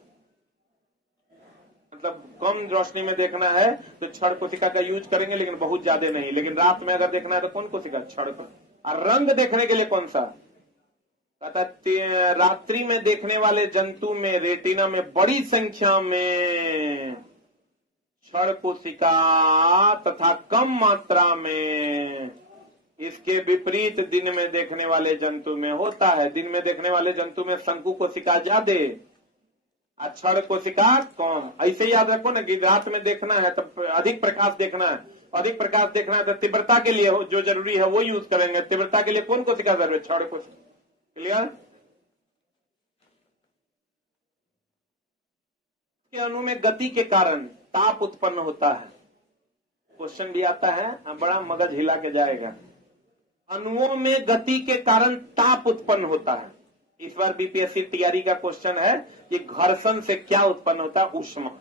मतलब कम रोशनी में देखना है तो क्षण कोशिका का यूज करेंगे, लेकिन बहुत ज्यादा नहीं। लेकिन रात में अगर देखना है तो कौन कोशिका? क्षण कोशिका। और रंग देखने के लिए कौन सा? कहता रात्रि में देखने वाले जंतु में रेटिना में बड़ी संख्या में क्षण कोशिका तथा कम मात्रा में। इसके विपरीत दिन में देखने वाले जंतु में होता है। दिन में देखने वाले जंतु में शंकु कोशिका ज्यादा, क्षण कोशिका कम। ऐसे याद रखो ना कि रात में देखना है तो अधिक प्रकाश देखना है, अधिक प्रकाश देखना है तो तीव्रता के लिए जो जरूरी है वो यूज करेंगे। तीव्रता के लिए कौन कोशिका जरूरी है? क्षण कोशिका। क्लियर? के अणु में गति के कारण ताप उत्पन्न होता है। क्वेश्चन भी आता है, बड़ा मगज हिला के जाएगा। अणुओं में गति के कारण ताप उत्पन्न होता है। इस बार बीपीएससी तैयारी का क्वेश्चन है कि घर्षण से क्या उत्पन्न होता है? ऊष्मा।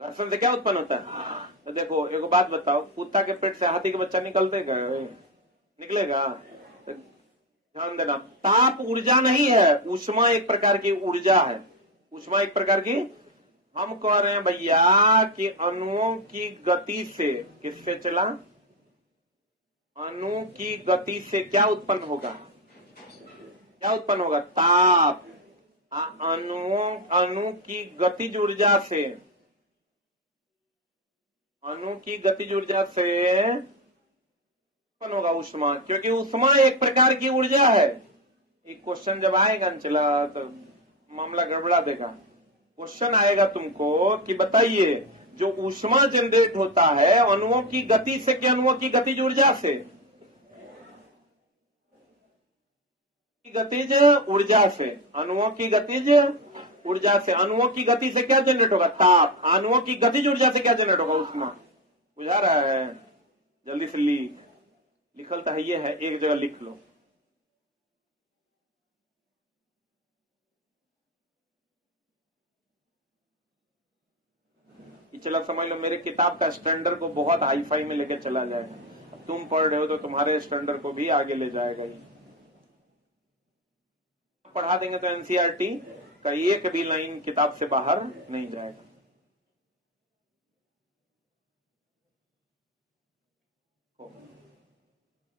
घर्षण से क्या उत्पन्न होता है? तो देखो एक बात बताओ, कुत्ता के पेट से हाथी के बच्चा निकलेगा? ध्यान देना, ताप ऊर्जा नहीं है, ऊष्मा एक प्रकार की ऊर्जा है। ऊष्मा एक प्रकार की। हम कह रहे हैं भैया कि अणुओं की गति से, किससे चला? अणु की गति से क्या उत्पन्न होगा? क्या उत्पन्न होगा? ताप। अणु की गतिज ऊर्जा से, अणु की गतिज ऊर्जा से उत्पन्न होगा ऊष्मा, क्योंकि ऊष्मा एक प्रकार की ऊर्जा है। एक क्वेश्चन जब आएगा चला तो मामला गड़बड़ा देगा। क्वेश्चन आएगा तुमको कि बताइए जो ऊष्मा जनरेट होता है अणुओं की गति से कि अणुओं की गतिज ऊर्जा से? गतिज ऊर्जा से। अणुओं की गतिज ऊर्जा से। अणुओं की गति से क्या जनरेट होगा? ताप। अणुओं की गतिज ऊर्जा से क्या जनरेट होगा? ऊष्मा। बुझा रहा है? जल्दी से लिखल तो है, ये है, एक जगह लिख लो। चला समझ लो, मेरे किताब का स्टैंडर्ड को बहुत हाई फाई में लेके चला जाएगा। तुम पढ़ रहे हो तो तुम्हारे स्टैंडर्ड को भी आगे ले जाएगा। पढ़ा देंगे तो एनसीईआरटी का एक भी लाइन किताब से बाहर नहीं जाएगा।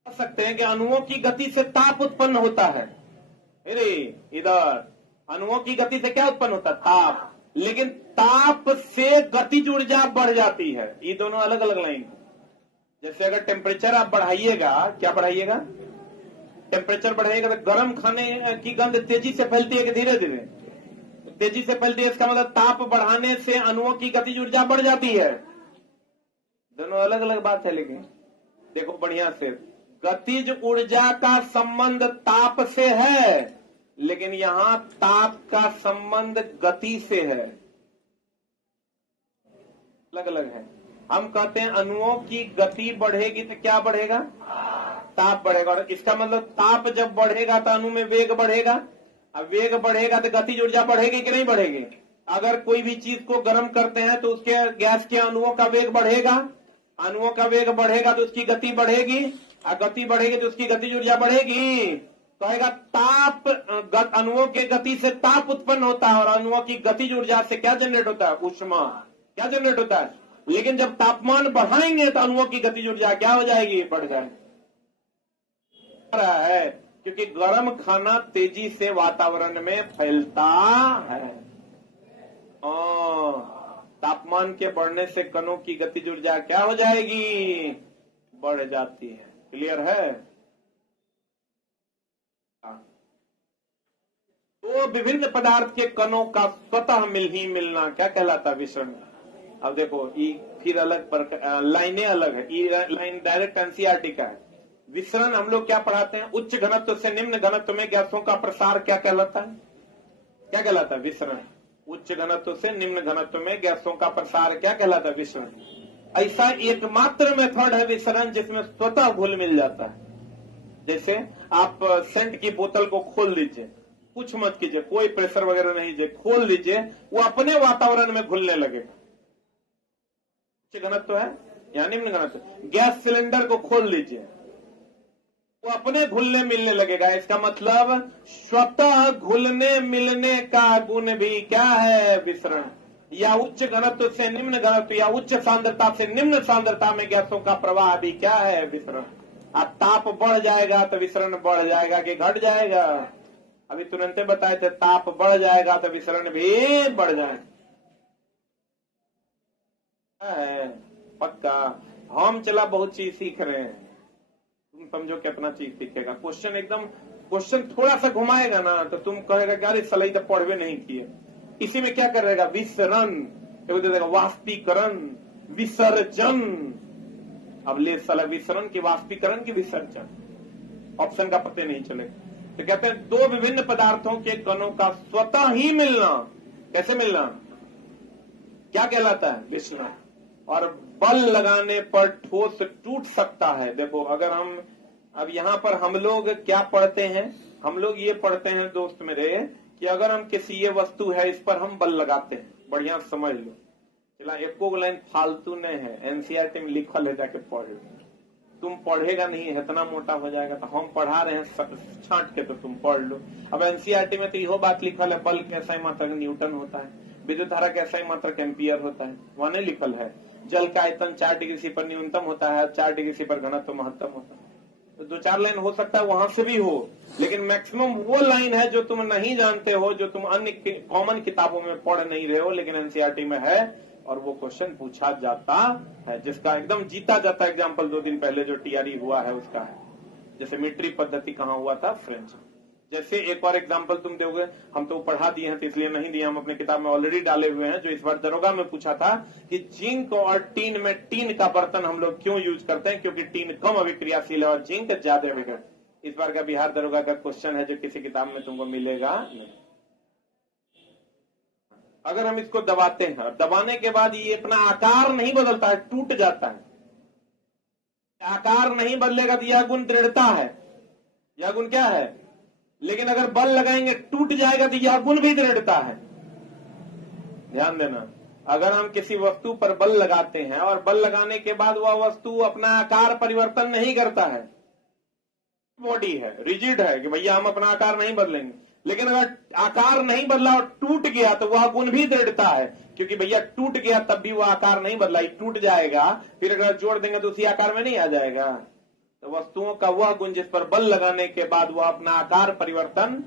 कह सकते हैं कि अणुओं की गति से ताप उत्पन्न होता है। अरे इधर अणुओं की गति से क्या उत्पन्न होता है? ताप। लेकिन ताप से गतिज ऊर्जा बढ़ जाती है। ये दोनों अलग अलग लाइन। जैसे अगर टेम्परेचर आप बढ़ाइएगा, क्या बढ़ाइएगा? टेम्परेचर बढ़ाइएगा तो गर्म खाने की गंध तेजी से फैलती है कि धीरे धीरे? तेजी से फैलती है। इसका मतलब ताप बढ़ाने से अणुओं की गतिज ऊर्जा बढ़ जाती है। दोनों अलग अलग बात है। लेकिन देखो बढ़िया से, गतिज ऊर्जा का संबंध ताप से है, लेकिन यहां ताप का संबंध गति से है। अलग अलग है। हम कहते हैं अणुओं की गति बढ़ेगी तो क्या बढ़ेगा? ताप बढ़ेगा। और इसका मतलब ताप जब बढ़ेगा तो अणु में वेग बढ़ेगा। अब वेग बढ़ेगा तो गतिज ऊर्जा बढ़ेगी कि नहीं बढ़ेगी? अगर कोई भी चीज को गर्म करते हैं तो उसके गैस के अणुओं का वेग बढ़ेगा। अणुओं का वेग बढ़ेगा तो उसकी गति बढ़ेगी, और गति बढ़ेगी तो उसकी गतिज ऊर्जा बढ़ेगी। कहेगा ताप, अणुओं के गति से ताप उत्पन्न होता है और अणुओं की गतिज ऊर्जा से क्या जनरेट होता है? ऊष्मा। क्या जनरेट होता है? लेकिन जब तापमान बढ़ाएंगे तो अणुओं की गतिज ऊर्जा क्या हो जाएगी? बढ़ जाएगी। है क्योंकि गर्म खाना तेजी से वातावरण में फैलता है। तापमान के बढ़ने से कणों की गतिज ऊर्जा क्या हो जाएगी? बढ़ जाती है। क्लियर है? तो विभिन्न पदार्थ के कणों का स्वतः मिलना क्या कहलाता है? विसरण। अब देखो फिर अलग पर लाइनें अलग है। लाइन डायरेक्ट एनसीईआरटी का है। विसरण हम लोग क्या पढ़ाते हैं? उच्च घनत्व से निम्न घनत्व में गैसों का प्रसार क्या कहलाता है? क्या कहलाता है? विसरण। उच्च घनत्व से निम्न घनत्व में गैसों का प्रसार क्या कहलाता है? विसरण। ऐसा एकमात्र मेथड है विसरण जिसमें स्वतः घुल मिल जाता है। जैसे आप सेंट की बोतल को खोल लीजिए, कुछ मत कीजिए, कोई प्रेशर वगैरह नहीं दीजिए, खोल लीजिए, वो अपने वातावरण में घुलने लगेगा। उच्च घनत्व है या निम्न घनत्व? गैस सिलेंडर को खोल लीजिए, वो अपने घुलने मिलने लगेगा। इसका मतलब स्वतः घुलने मिलने का गुण भी क्या है? विसरण। या उच्च घनत्व से निम्न घनत्व या उच्च सांद्रता से निम्न सांद्रता में गैसों का प्रवाह भी क्या है? विसरण। अब ताप बढ़ जाएगा तो विसरण बढ़ जाएगा कि घट जाएगा? अभी तुरंत बताए थे, ताप बढ़ जाएगा तो विसरण भी बढ़ जाएगा। है पक्का। हम चला बहुत चीज सीख रहे हैं, तुम समझो कितना चीज सीखेगा। क्वेश्चन थोड़ा सा घुमाएगा ना तो तुम कहेगा कि अरे सलाई तो पढ़वे नहीं किए। इसी में क्या करेगा? विसरण, वाष्पीकरण, विसर्जन। अब ले साला विसरण की वाष्पीकरण की विसर्जन, ऑप्शन का पते नहीं चलेगा। तो कहते हैं दो विभिन्न पदार्थों के कणों का स्वतः ही मिलना, कैसे मिलना, क्या कहलाता है? विसरण। और बल लगाने पर ठोस टूट सकता है। देखो अगर हम अब यहाँ पर हम लोग क्या पढ़ते हैं? हम लोग ये पढ़ते हैं दोस्त मेरे कि अगर हम किसी ये वस्तु है इस पर हम बल लगाते हैं, बढ़िया समझ लो, चला एको लाइन फालतू नहीं है, एनसीईआरटी में लिखल है, जाके पढ़ लो। तुम पढ़ेगा नहीं है, इतना मोटा हो जाएगा। तो हम पढ़ा रहे हैं छांट के, तो तुम पढ़ लो। अब एनसीईआरटी में तो यहो बात लिखल है, बल कैसा ही मात्रक न्यूटन होता है, विद्युत धारा कैसा ही मात्रक एम्पियर होता है, वहां नहीं लिखल है। जल का आयतन 4 डिग्री सी पर न्यूनतम होता है, 4 डिग्री सी पर घनत्व महत्तम होता है। तो 2-4 लाइन हो सकता है वहां से भी हो, लेकिन मैक्सिमम वो लाइन है जो तुम नहीं जानते हो, जो तुम अन्य कॉमन किताबों में पढ़ नहीं रहे हो, लेकिन एनसीईआरटी में है और वो क्वेश्चन पूछा जाता है, जिसका एकदम जीता जाता एग्जाम्पल 2 दिन पहले जो टीआरई हुआ है उसका है। जैसे मीट्री पद्धति कहाँ हुआ था? फ्रेंच। जैसे एक और एग्जाम्पल तुम दोगे, हम तो पढ़ा दिए हैं तो इसलिए नहीं दिया, हम अपने किताब में ऑलरेडी डाले हुए हैं, जो इस बार दरोगा में पूछा था कि जिंक और टीन में टीन का बर्तन हम लोग क्यों यूज करते हैं? क्योंकि टीन कम अभिक्रियाशील है और जिंक ज्यादा अभिक्रिया। इस बार का बिहार दरोगा का क्वेश्चन है जो किसी किताब में तुमको मिलेगा नहीं। अगर हम इसको दबाते हैं, दबाने के बाद ये अपना आकार नहीं बदलता है, टूट जाता है। आकार नहीं बदलेगा तो यह गुण दृढ़ता है, यह गुण क्या है? लेकिन अगर बल लगाएंगे टूट जाएगा तो यह गुण भी दृढ़ता है। ध्यान देना, अगर हम किसी वस्तु पर बल लगाते हैं और बल लगाने के बाद वह वस्तु अपना आकार परिवर्तन नहीं करता है, बॉडी है, रिजिड है कि भैया हम अपना आकार नहीं बदलेंगे, लेकिन अगर आकार नहीं बदला और टूट गया तो वह गुण भी दृढ़ता है, क्योंकि भैया टूट गया तब भी वह आकार नहीं बदला, टूट जाएगा, फिर अगर जोड़ देंगे तो उसी आकार में नहीं आ जाएगा। तो वस्तुओं का वह गुण जिस पर बल लगाने के बाद वह अपना आकार परिवर्तन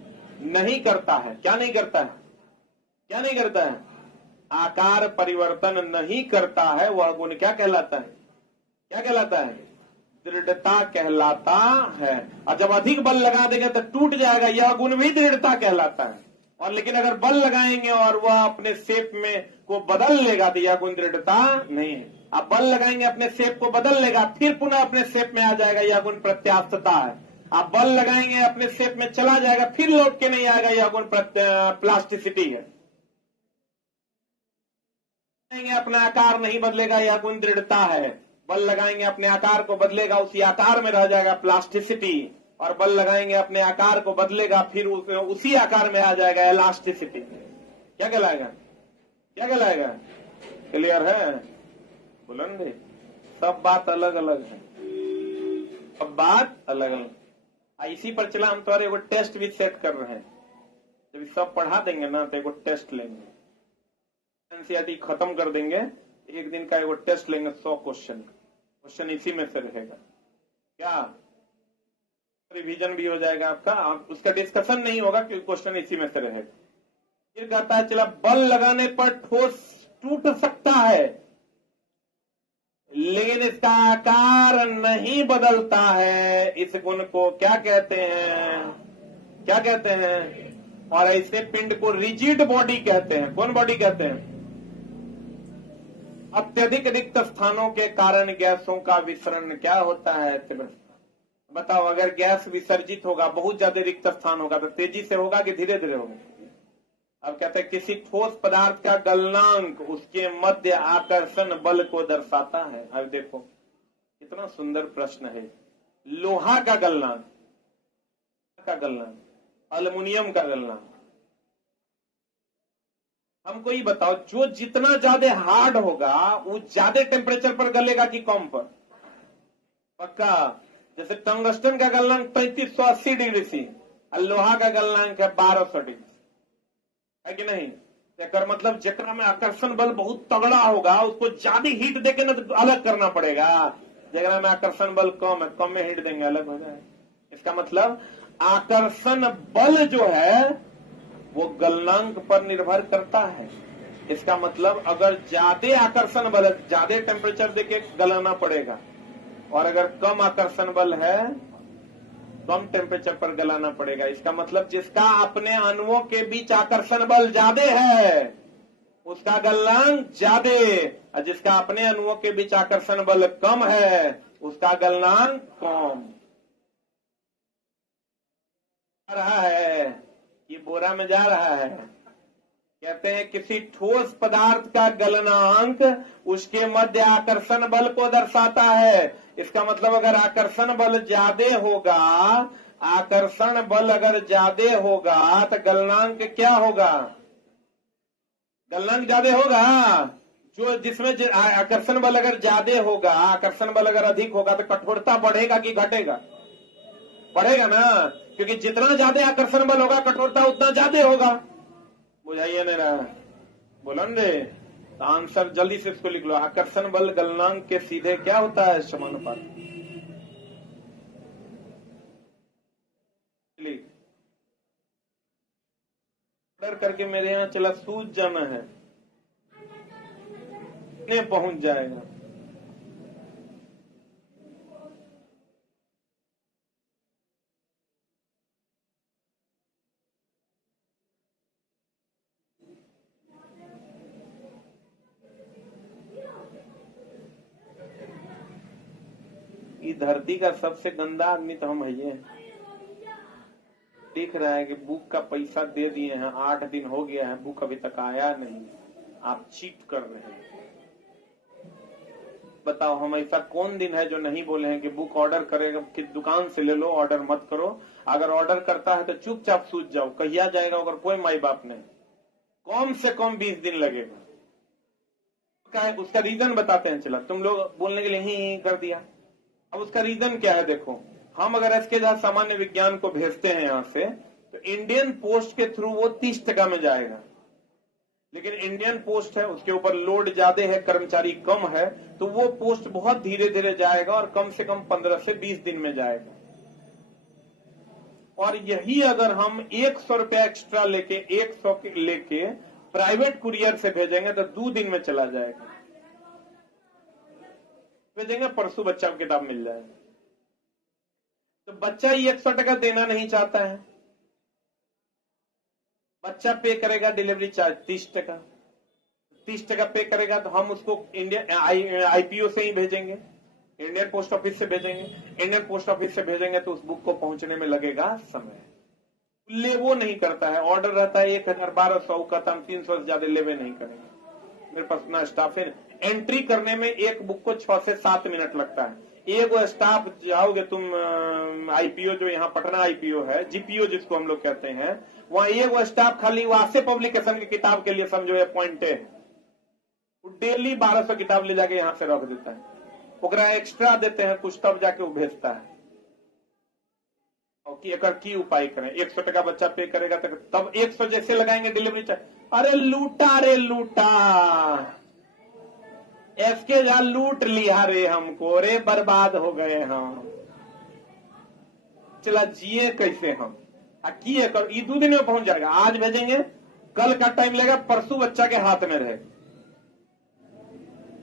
नहीं करता है। क्या नहीं करता है? क्या नहीं करता है? आकार परिवर्तन नहीं करता है, वह गुण क्या कहलाता है? क्या कहलाता है? दृढ़ता कहलाता है। और जब अधिक बल लगा देंगे तो टूट जाएगा, यह गुण भी दृढ़ता कहलाता है। और लेकिन अगर बल लगाएंगे और वह अपने शेप में को बदल लेगा तो यह गुण दृढ़ता नहीं है। आप बल लगाएंगे अपने शेप को बदल लेगा, फिर पुनः अपने शेप में आ जाएगा, यह गुण प्रत्यास्थता है। आप बल लगाएंगे अपने शेप में चला जाएगा, फिर लौट के नहीं आएगा, यह गुण प्लास्टिसिटी है। अपना आकार नहीं बदलेगा, यह गुण दृढ़ता है। बल लगाएंगे अपने आकार को बदलेगा, उसी आकार में रह जाएगा, प्लास्टिसिटी। और बल लगाएंगे अपने आकार को बदलेगा, फिर उसी आकार में आ जाएगा, इलास्टिसिटी। क्या कहलाएगा? क्या कहलाएगा? क्लियर है? बुलंद है? सब बात अलग अलग है, सब बात अलग अलग। इसी पर चला हम तो एगो टेस्ट भी सेट कर रहे हैं। जब सब पढ़ा देंगे ना तो एगो टेस्ट लेंगे, एनसीईआरटी खत्म कर देंगे, एक दिन का एगो टेस्ट लेंगे, 100 क्वेश्चन इसी में से रहेगा। क्या रिवीजन भी हो जाएगा आपका, उसका डिस्कशन नहीं होगा क्योंकि क्वेश्चन इसी में से रहेगा। फिर कहता है चला बल लगाने पर ठोस टूट सकता है, लेकिन इसका आकार नहीं बदलता है। इस गुण को क्या कहते हैं? क्या कहते हैं? और ऐसे पिंड को रिजिड बॉडी कहते हैं। कौन बॉडी कहते हैं? अत्यधिक रिक्त स्थानों के कारण गैसों का विसरण क्या होता है? बताओ, अगर गैस विसर्जित होगा, बहुत ज्यादा रिक्त स्थान होगा, तो तेजी से होगा कि धीरे धीरे होगा? अब कहते हैं किसी ठोस पदार्थ का गलनांक उसके मध्य आकर्षण बल को दर्शाता है। अब देखो कितना सुंदर प्रश्न है। लोहा का गलनांक, एल्युमिनियम का गलनांक, हमको ये बताओ, जो जितना ज्यादा हार्ड होगा वो ज्यादा टेम्परेचर पर गलेगा कि कम पर? पक्का। जैसे टंगस्टन का गलनांक 3580 डिग्री सी और लोहा का गलनांक है 1200 डिग्री, है कि नहीं? तो मतलब जेकरा में आकर्षण बल बहुत तगड़ा होगा उसको ज्यादा हीट देके ना तो अलग करना पड़ेगा। जेकरा में आकर्षण बल कम है, कम में हीट देंगे, अलग हो जाए। इसका मतलब आकर्षण बल जो है वो गलनांक पर निर्भर करता है। इसका मतलब अगर ज्यादा आकर्षण बल, ज्यादा टेम्परेचर देके गलाना पड़ेगा, और अगर कम आकर्षण बल है कम टेम्परेचर पर गलाना पड़ेगा। इसका मतलब जिसका अपने अणुओं के बीच आकर्षण बल ज्यादा है उसका गलनांक ज्यादा, और जिसका अपने अणुओं के बीच आकर्षण बल कम है उसका गलनांक कम। रहा है ये बोरा में जा रहा है। कहते हैं किसी ठोस पदार्थ का गलनांक उसके मध्य आकर्षण बल को दर्शाता है। इसका मतलब अगर आकर्षण बल ज्यादा होगा, आकर्षण बल अगर ज्यादा होगा तो गलनांक क्या होगा? गलनांक ज्यादा होगा। जो जिसमें आकर्षण बल अगर ज्यादा होगा, आकर्षण बल अगर अधिक होगा तो कठोरता बढ़ेगा कि घटेगा? बढ़ेगा ना, क्योंकि जितना ज्यादा आकर्षण बल होगा कठोरता उतना ज्यादा होगा। बुझाइए नहीं रहा? बोलो न रे। तो आंसर जल्दी से इसको लिख लो। आकर्षण बल गलनांक के सीधे क्या होता है? समानुपात। ऑर्डर करके मेरे यहाँ चला, सूझ जाना है, ने पहुंच जाएगा। धरती का सबसे गंदा आदमी तो हम है। देख रहा है कि बुक का पैसा दे दिए हैं, 8 दिन हो गया है, बुक अभी तक आया नहीं, आप चीट कर रहे हैं। बताओ, हम ऐसा कौन दिन है जो नहीं बोले हैं कि बुक ऑर्डर करेगा कि दुकान से ले लो, ऑर्डर मत करो। अगर ऑर्डर करता है तो चुपचाप सूझ जाओ। कहिया जाएगा अगर कोई माई बाप नहीं, कम से कम 20 दिन लगेगा। उसका रीजन बताते हैं। चला, तुम लोग बोलने के लिए ही कर दिया। अब उसका रीजन क्या है? देखो, हम अगर इसके साथ सामान्य विज्ञान को भेजते हैं यहाँ से, तो इंडियन पोस्ट के थ्रू वो 30 टका में जाएगा। लेकिन इंडियन पोस्ट है, उसके ऊपर लोड ज्यादा है, कर्मचारी कम है, तो वो पोस्ट बहुत धीरे धीरे जाएगा और कम से कम 15 से 20 दिन में जाएगा। और यही अगर हम 100 रुपया एक्स्ट्रा लेके 100 लेके प्राइवेट कुरियर से भेजेंगे तो 2 दिन में चला जाएगा। भेजेंगे, परसों बच्चा को किताब मिल जाएगा। तो बच्चा ही 100 टका देना नहीं चाहता है, बच्चा पे करेगा डिलीवरी चार्ज 30 टका। 30 टका पे करेगा तो हम उसको इंडियन आईपीओ से ही भेजेंगे, इंडियन पोस्ट ऑफिस से भेजेंगे। इंडियन पोस्ट ऑफिस से भेजेंगे तो उस बुक को पहुंचने में लगेगा समय। ले वो नहीं करता है, ऑर्डर रहता है 1000-1200 का, तो हम 300 से ज्यादा लेवे नहीं करेंगे। मेरे पास ना स्टाफ है, एंट्री करने में एक बुक को 6 से 7 मिनट लगता है। एक स्टाफ जाओगे तुम आईपीओ, जो यहाँ पटना आईपीओ है, जीपीओ जिसको हम लोग कहते हैं, वहां एक स्टाफ खाली वासे पब्लिकेशन की किताब के लिए समझो अपॉइंटेड, डेली 1200 किताब ले जाके यहाँ से रख देता है। ओकरा एक्स्ट्रा देते हैं कुछ, तब जाके वो भेजता है। और एक की उपाय करें, 100 टका बच्चा पे करेगा तो तब 100 जैसे लगाएंगे डिलीवरी चार्ज। अरे लूटा रे लूटा, इसके जा लूट लिया रे हमको, रे बर्बाद हो गए हम। चला जिए कैसे हम? किए कर, ये 2 दिन में पहुंच जाएगा। आज भेजेंगे, कल का टाइम लगेगा, परसों बच्चा के हाथ में रहेगा।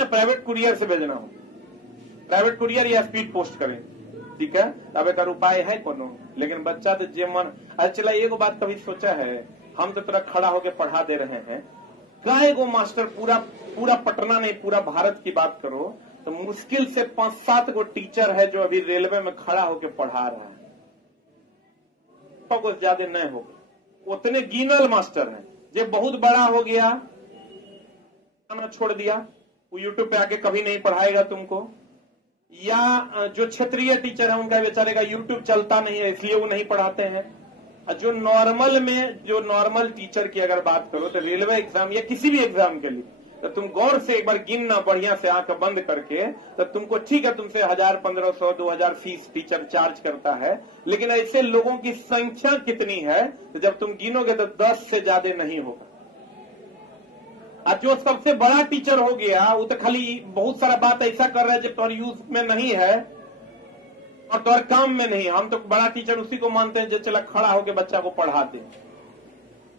प्राइवेट कुरियर से भेजना हो प्राइवेट कुरियर या स्पीड पोस्ट करें, ठीक है। अब एक उपाय है कोनो, लेकिन बच्चा तो जे मन। अच्छा चला, एगो बात कभी सोचा है, हम तो तरह खड़ा होके पढ़ा दे रहे हैं, काय गो मास्टर पूरा पटना नहीं पूरा भारत की बात करो तो मुश्किल से 5-7 गो टीचर है जो अभी रेलवे में खड़ा होके पढ़ा रहा है, तो कुछ ज्यादा नहीं हो, उतने गिनल मास्टर हैं। जो बहुत बड़ा हो गया छोड़ दिया, वो यूट्यूब पे आके कभी नहीं पढ़ाएगा तुमको, या जो क्षेत्रीय टीचर है उनका बेचारे का यूट्यूब चलता नहीं है इसलिए वो नहीं पढ़ाते हैं। जो नॉर्मल टीचर की अगर बात करो तो रेलवे एग्जाम या किसी भी एग्जाम के लिए तो तुम गौर से एक बार गिनना बढ़िया से आंख बंद करके, तो तुमको ठीक है तुमसे 1000, 1500, 2000 फीस टीचर चार्ज करता है, लेकिन ऐसे लोगों की संख्या कितनी है, तो जब तुम गिनोगे तो 10 से ज्यादा नहीं होगा। और जो सबसे बड़ा टीचर हो गया वो तो खाली बहुत सारा बात ऐसा कर रहा है जो तोर यूज में नहीं है और तोर काम में नहीं। हम तो बड़ा टीचर उसी को मानते हैं जो चला खड़ा होकर बच्चा को पढ़ाते।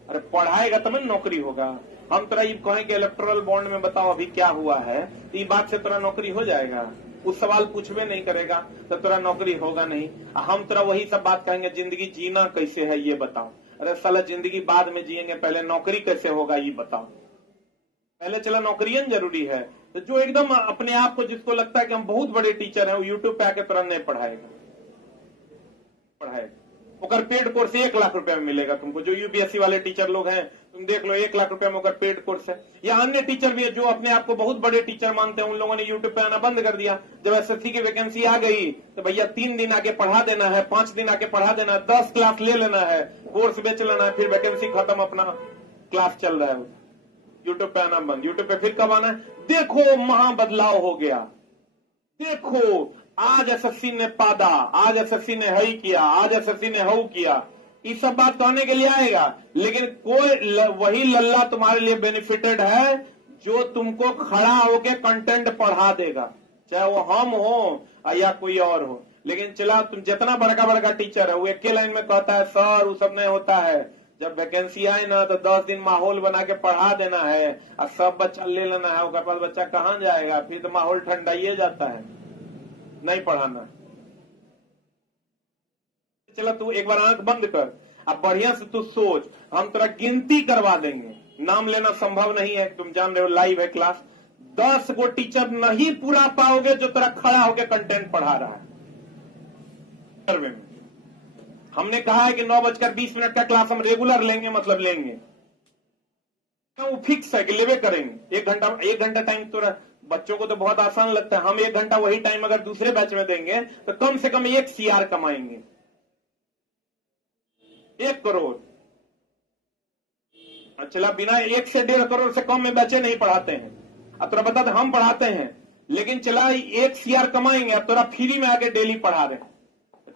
अरे पढ़ाएगा तब नौकरी होगा। हम तोरा ये कहें कि इलेक्टोरल बॉन्ड में बताओ अभी क्या हुआ है, तो ये बात से तोरा नौकरी हो जाएगा? उस सवाल पूछवे नहीं करेगा तो तोरा नौकरी होगा नहीं। हम तोरा वही सब बात कहेंगे, जिंदगी जीना कैसे है ये बताओ। अरे साला जिंदगी बाद में जिएंगे, पहले नौकरी कैसे होगा ये बताओ। पहले चला नौकरियन जरूरी है। तो जो एकदम अपने आप को जिसको लगता है कि हम बहुत बड़े टीचर हैं, वो यूट्यूब पे आके तुरंत नहीं पढ़ाएगा। ओकर पेड कोर्स 1 लाख रुपए में मिलेगा तुमको। जो यूपीएससी वाले टीचर लोग हैं तुम देख लो, 1 लाख रुपए में ओकर पेड कोर्स है। या अन्य टीचर भी है जो अपने आप को बहुत बड़े टीचर मानते हैं, उन लोगों ने यूट्यूब पे आना बंद कर दिया। जब एसएससी की वैकेंसी आ गई तो भैया 3 दिन आके पढ़ा देना है, 5 दिन आके पढ़ा देना है, 10 क्लास ले लेना है, कोर्स बेच लेना है, फिर वैकेंसी खत्म, अपना क्लास चल रहा है। यूट्यूब पे आना बंद। यूट्यूब पे फिर कब आना है? देखो महा बदलाव हो गया, देखो आज एसएससी ने पादा, आज एसएससी ने हई किया, आज एसएससी ने हऊ किया। ये सब बात कहने के लिए आएगा, लेकिन कोई वही लल्ला तुम्हारे लिए बेनिफिटेड है जो तुमको खड़ा होके कंटेंट पढ़ा देगा, चाहे वो हम हो या कोई और हो। लेकिन चला तुम जितना बड़का टीचर है वो एक लाइन में कहता है सर, वो सब नहीं होता है। जब वैकेंसी आए ना तो 10 दिन माहौल बना के पढ़ा देना है और सब बच्चा ले लेना है। उसके बाद बच्चा कहाँ जाएगा? फिर तो माहौल ठंडाइए जाता है, नहीं पढ़ाना। चलो तू एक बार आंख बंद कर, अब बढ़िया से तू सोच, हम तेरा गिनती करवा देंगे। नाम लेना संभव नहीं है, तुम जान रहे हो लाइव है क्लास। 10 गो टीचर नहीं पूरा पाओगे जो तेरा खड़ा होकर कंटेंट पढ़ा रहा है। हमने कहा है कि 9:20 का क्लास हम रेगुलर लेंगे, मतलब लेंगे, वो फिक्स है कि लेवे करेंगे। 1 घंटा टाइम तो बच्चों को तो बहुत आसान लगता है। हम 1 घंटा वही टाइम अगर दूसरे बैच में देंगे तो कम से कम 1 CR कमाएंगे, 1 करोड़। चला बिना 1 से 1.5 करोड़ से कम में बच्चे नहीं पढ़ाते हैं। अब तोरा बता दे, हम पढ़ाते हैं, लेकिन चला 1 CR कमाएंगे। अब तोरा फ्री में आके डेली पढ़ा रहे,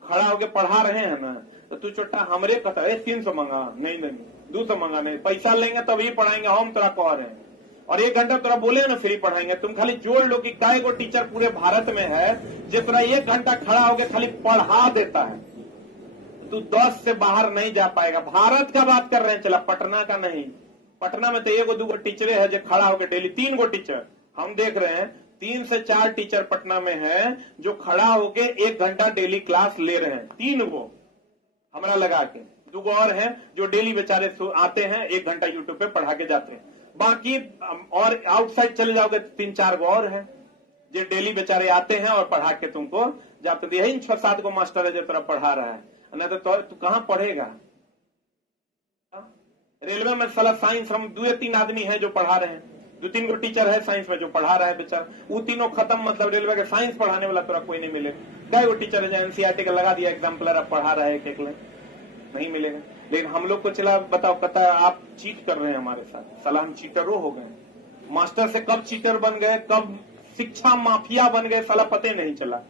खड़ा होके पढ़ा रहे हैं ना, तो तू छोटा हमरे कहता है 300 मंगा, नहीं 200 मंगा, नहीं पैसा लेंगे तभी पढ़ाएंगे, हम तोरा कह रहे हैं। और 1 घंटा तोरा बोले ना फ्री पढ़ाएंगे। तुम खाली जोड़ लो कि काय को टीचर पूरे भारत में है जो तोरा 1 घंटा खड़ा होके खाली पढ़ा देता है। तू 10 से बाहर नहीं जा पाएगा। भारत का बात कर रहे हैं, चला पटना का नहीं। पटना में तो 1-2 टीचरे है जो खड़ा होकर डेली, 3 गो टीचर हम देख रहे हैं, 3 से 4 टीचर पटना में है जो खड़ा होके 1 घंटा डेली क्लास ले रहे हैं। 3 गो हमारा लगा के, 2 गो और हैं जो डेली बेचारे आते हैं 1 घंटा यूट्यूब पे पढ़ा के जाते हैं। बाकी और आउटसाइड चले जाओगे तो 3-4 गो और हैं जो डेली बेचारे आते हैं और पढ़ा के तुमको जाते। यही 6-7 गो मास्टर है जो तेरा पढ़ा रहा है, नहीं तो तू कहां पढ़ेगा? रेलवे में साला साइंस हम 2-3 आदमी है जो पढ़ा रहे हैं, 2-3 गो टीचर है साइंस में जो पढ़ा रहा है बेचारा। वो तीनों खत्म, मतलब रेलवे के साइंस पढ़ाने वाला तोरा कोई नहीं मिलेगा। कई गो टीचर है जो एनसीईआरटी का लगा दिया एग्जाम्पलर, अब पढ़ा रहा है एक नहीं मिलेगा। लेकिन हम लोग को चला बताओ, कहता है आप चीट कर रहे हैं हमारे साथ। साला हम चीटरों हो गए। मास्टर से कब चीटर बन गए, कब शिक्षा माफिया बन गए, साला पते नहीं चला।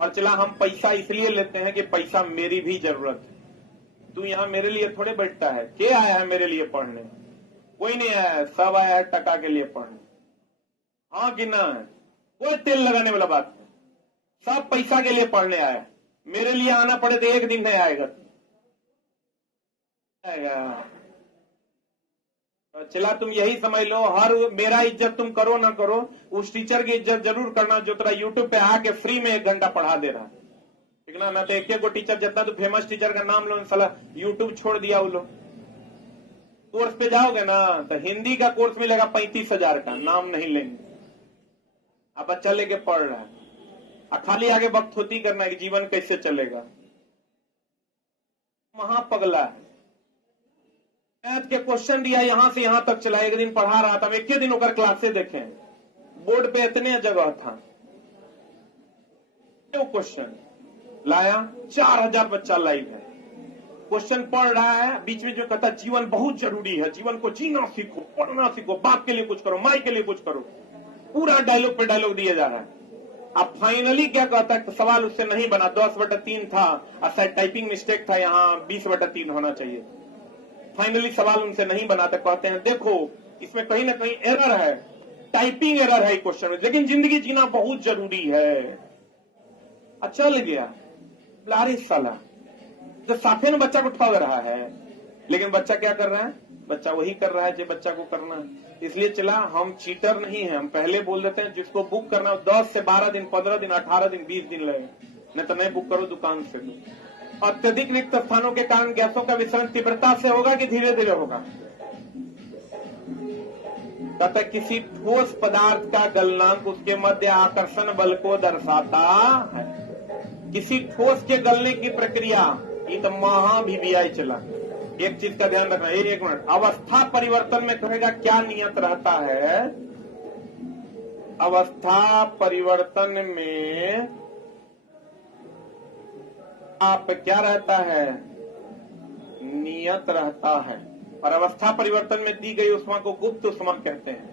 और चला हम पैसा इसलिए लेते हैं कि पैसा मेरी भी जरूरत है। तू यहाँ मेरे लिए थोड़े बैठता है। के आया है मेरे लिए पढ़ने? कोई नहीं आया है, सब आया है टका के लिए पढ़ने। हाँ कि ना है? कोई तेल लगाने वाला बात नहीं, सब पैसा के लिए पढ़ने आया। मेरे लिए आना पड़े तो 1 दिन नहीं आएगा। चला तुम यही समझ लो, हर मेरा इज्जत तुम करो ना करो, उस टीचर की इज्जत जरूर करना जो तेरा यूट्यूब पे आके फ्री में 1 घंटा पढ़ा दे रहा है, ठीक ना। तो एक को टीचर, जितना तो फेमस टीचर का नाम लो, साला यूट्यूब छोड़ दिया वो लोग। कोर्स पे जाओगे ना तो हिंदी का कोर्स मिलेगा 35,000 का, नाम नहीं लेंगे। अब बच्चा लेके पढ़ रहा है, खाली आगे वक्त होती करना है कि जीवन कैसे चलेगा। महापगला है। मैथ के क्वेश्चन दिया, यहां से यहां तक चला, एक दिन पढ़ा रहा था, एक ही दिन होकर क्लासे देखे, बोर्ड पे इतने जगह था, तो क्वेश्चन लाया, 4000 बच्चा लाइव है, क्वेश्चन पढ़ रहा है, बीच में जो कहता जीवन बहुत जरूरी है, जीवन को जीना सीखो, पढ़ना सीखो, बाप के लिए कुछ करो, माई के लिए कुछ करो, पूरा डायलॉग पे डायलॉग दिया जा रहा है। अब फाइनली क्या कहता है, सवाल उससे नहीं बना, 10/3 था, और शायद टाइपिंग मिस्टेक था, यहाँ 20/3 होना चाहिए। फाइनली सवाल उनसे नहीं बनाते, कहते हैं देखो इसमें कहीं ना कहीं एरर है, टाइपिंग एरर है क्वेश्चन में, लेकिन जिंदगी जीना बहुत जरूरी है। अच्छा लग गया, लारे साला तो साफे में बच्चा को ठग रहा है, लेकिन बच्चा क्या कर रहा है, बच्चा वही कर रहा है जो बच्चा को करना है। इसलिए चला, हम चीटर नहीं है, हम पहले बोल देते हैं जिसको बुक करना हो 10 से 12 दिन, 15 दिन, 18 दिन, 20 दिन लगे, नहीं तो नहीं बुक करो, दुकान से दो। अत्यधिक रिक्त स्थानों के कारण गैसों का विसरण तीव्रता से होगा कि धीरे धीरे होगा। तथा किसी ठोस पदार्थ का गलनांक उसके मध्य आकर्षण बल को दर्शाता है। किसी ठोस के गलने की प्रक्रिया, ये तो महाभिवियाई चला। एक चीज का ध्यान रखना, 1 मिनट, अवस्था परिवर्तन में कहेगा क्या नियत रहता है, अवस्था परिवर्तन में आप क्या रहता है, नियत रहता है, और अवस्था परिवर्तन में दी गई उष्मा को गुप्त उष्मा कहते हैं।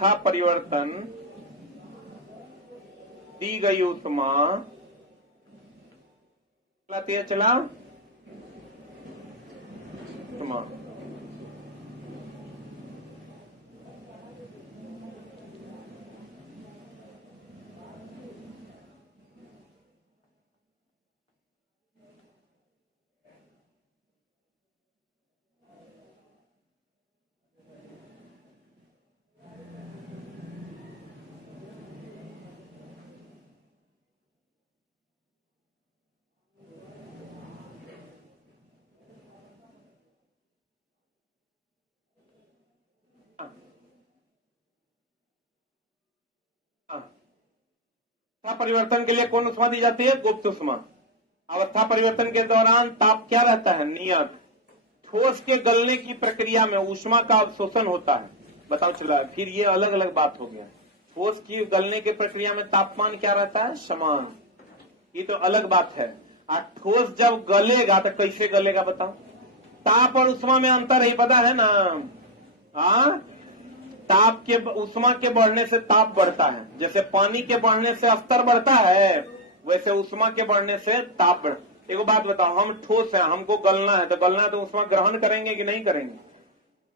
अवस्था परिवर्तन दी गई उष्मा चला उष्मा, अवस्था परिवर्तन के लिए कौन उष्मा दी जाती है, गुप्त उष्मा। अवस्था परिवर्तन के दौरान ताप क्या रहता है, नियत। ठोस के गलने की प्रक्रिया में ऊष्मा का अवशोषण होता है, बताओ चला, फिर ये अलग अलग बात हो गया। ठोस की गलने की प्रक्रिया में तापमान क्या रहता है, समान, ये तो अलग बात है। ठोस जब गलेगा तो कैसे गलेगा बताओ, ताप और उष्मा में अंतर है, पता है ना। हाँ, ताप के, उष्मा के बढ़ने से ताप बढ़ता है, जैसे पानी के बढ़ने से स्तर बढ़ता है, वैसे उष्मा के बढ़ने से ताप बढ़। एक बात बताओ, हम ठोस है, हमको गलना है, तो उष्मा ग्रहण करेंगे कि नहीं करेंगे,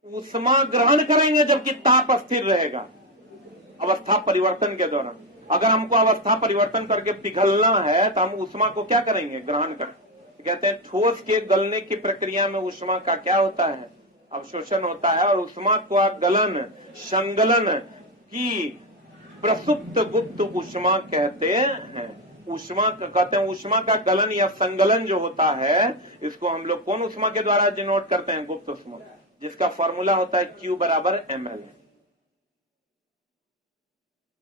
उष्मा ग्रहण करेंगे, जबकि ताप स्थिर रहेगा अवस्था परिवर्तन के दौरान। अगर हमको अवस्था परिवर्तन करके पिघलना है तो हम उष्मा को क्या करेंगे, ग्रहण करें। कहते हैं ठोस के गलने की प्रक्रिया में उष्मा का क्या होता है, अवशोषण होता है, और उष्मा को गलन, संगलन की प्रसुप्त गुप्त उष्मा कहते हैं। उष्मा कहते हैं, उष्मा का गलन या संगलन जो होता है, इसको हम लोग कौन उष्मा के द्वारा डिनोट करते हैं, गुप्त उष्मा, जिसका फॉर्मूला होता है Q = ml।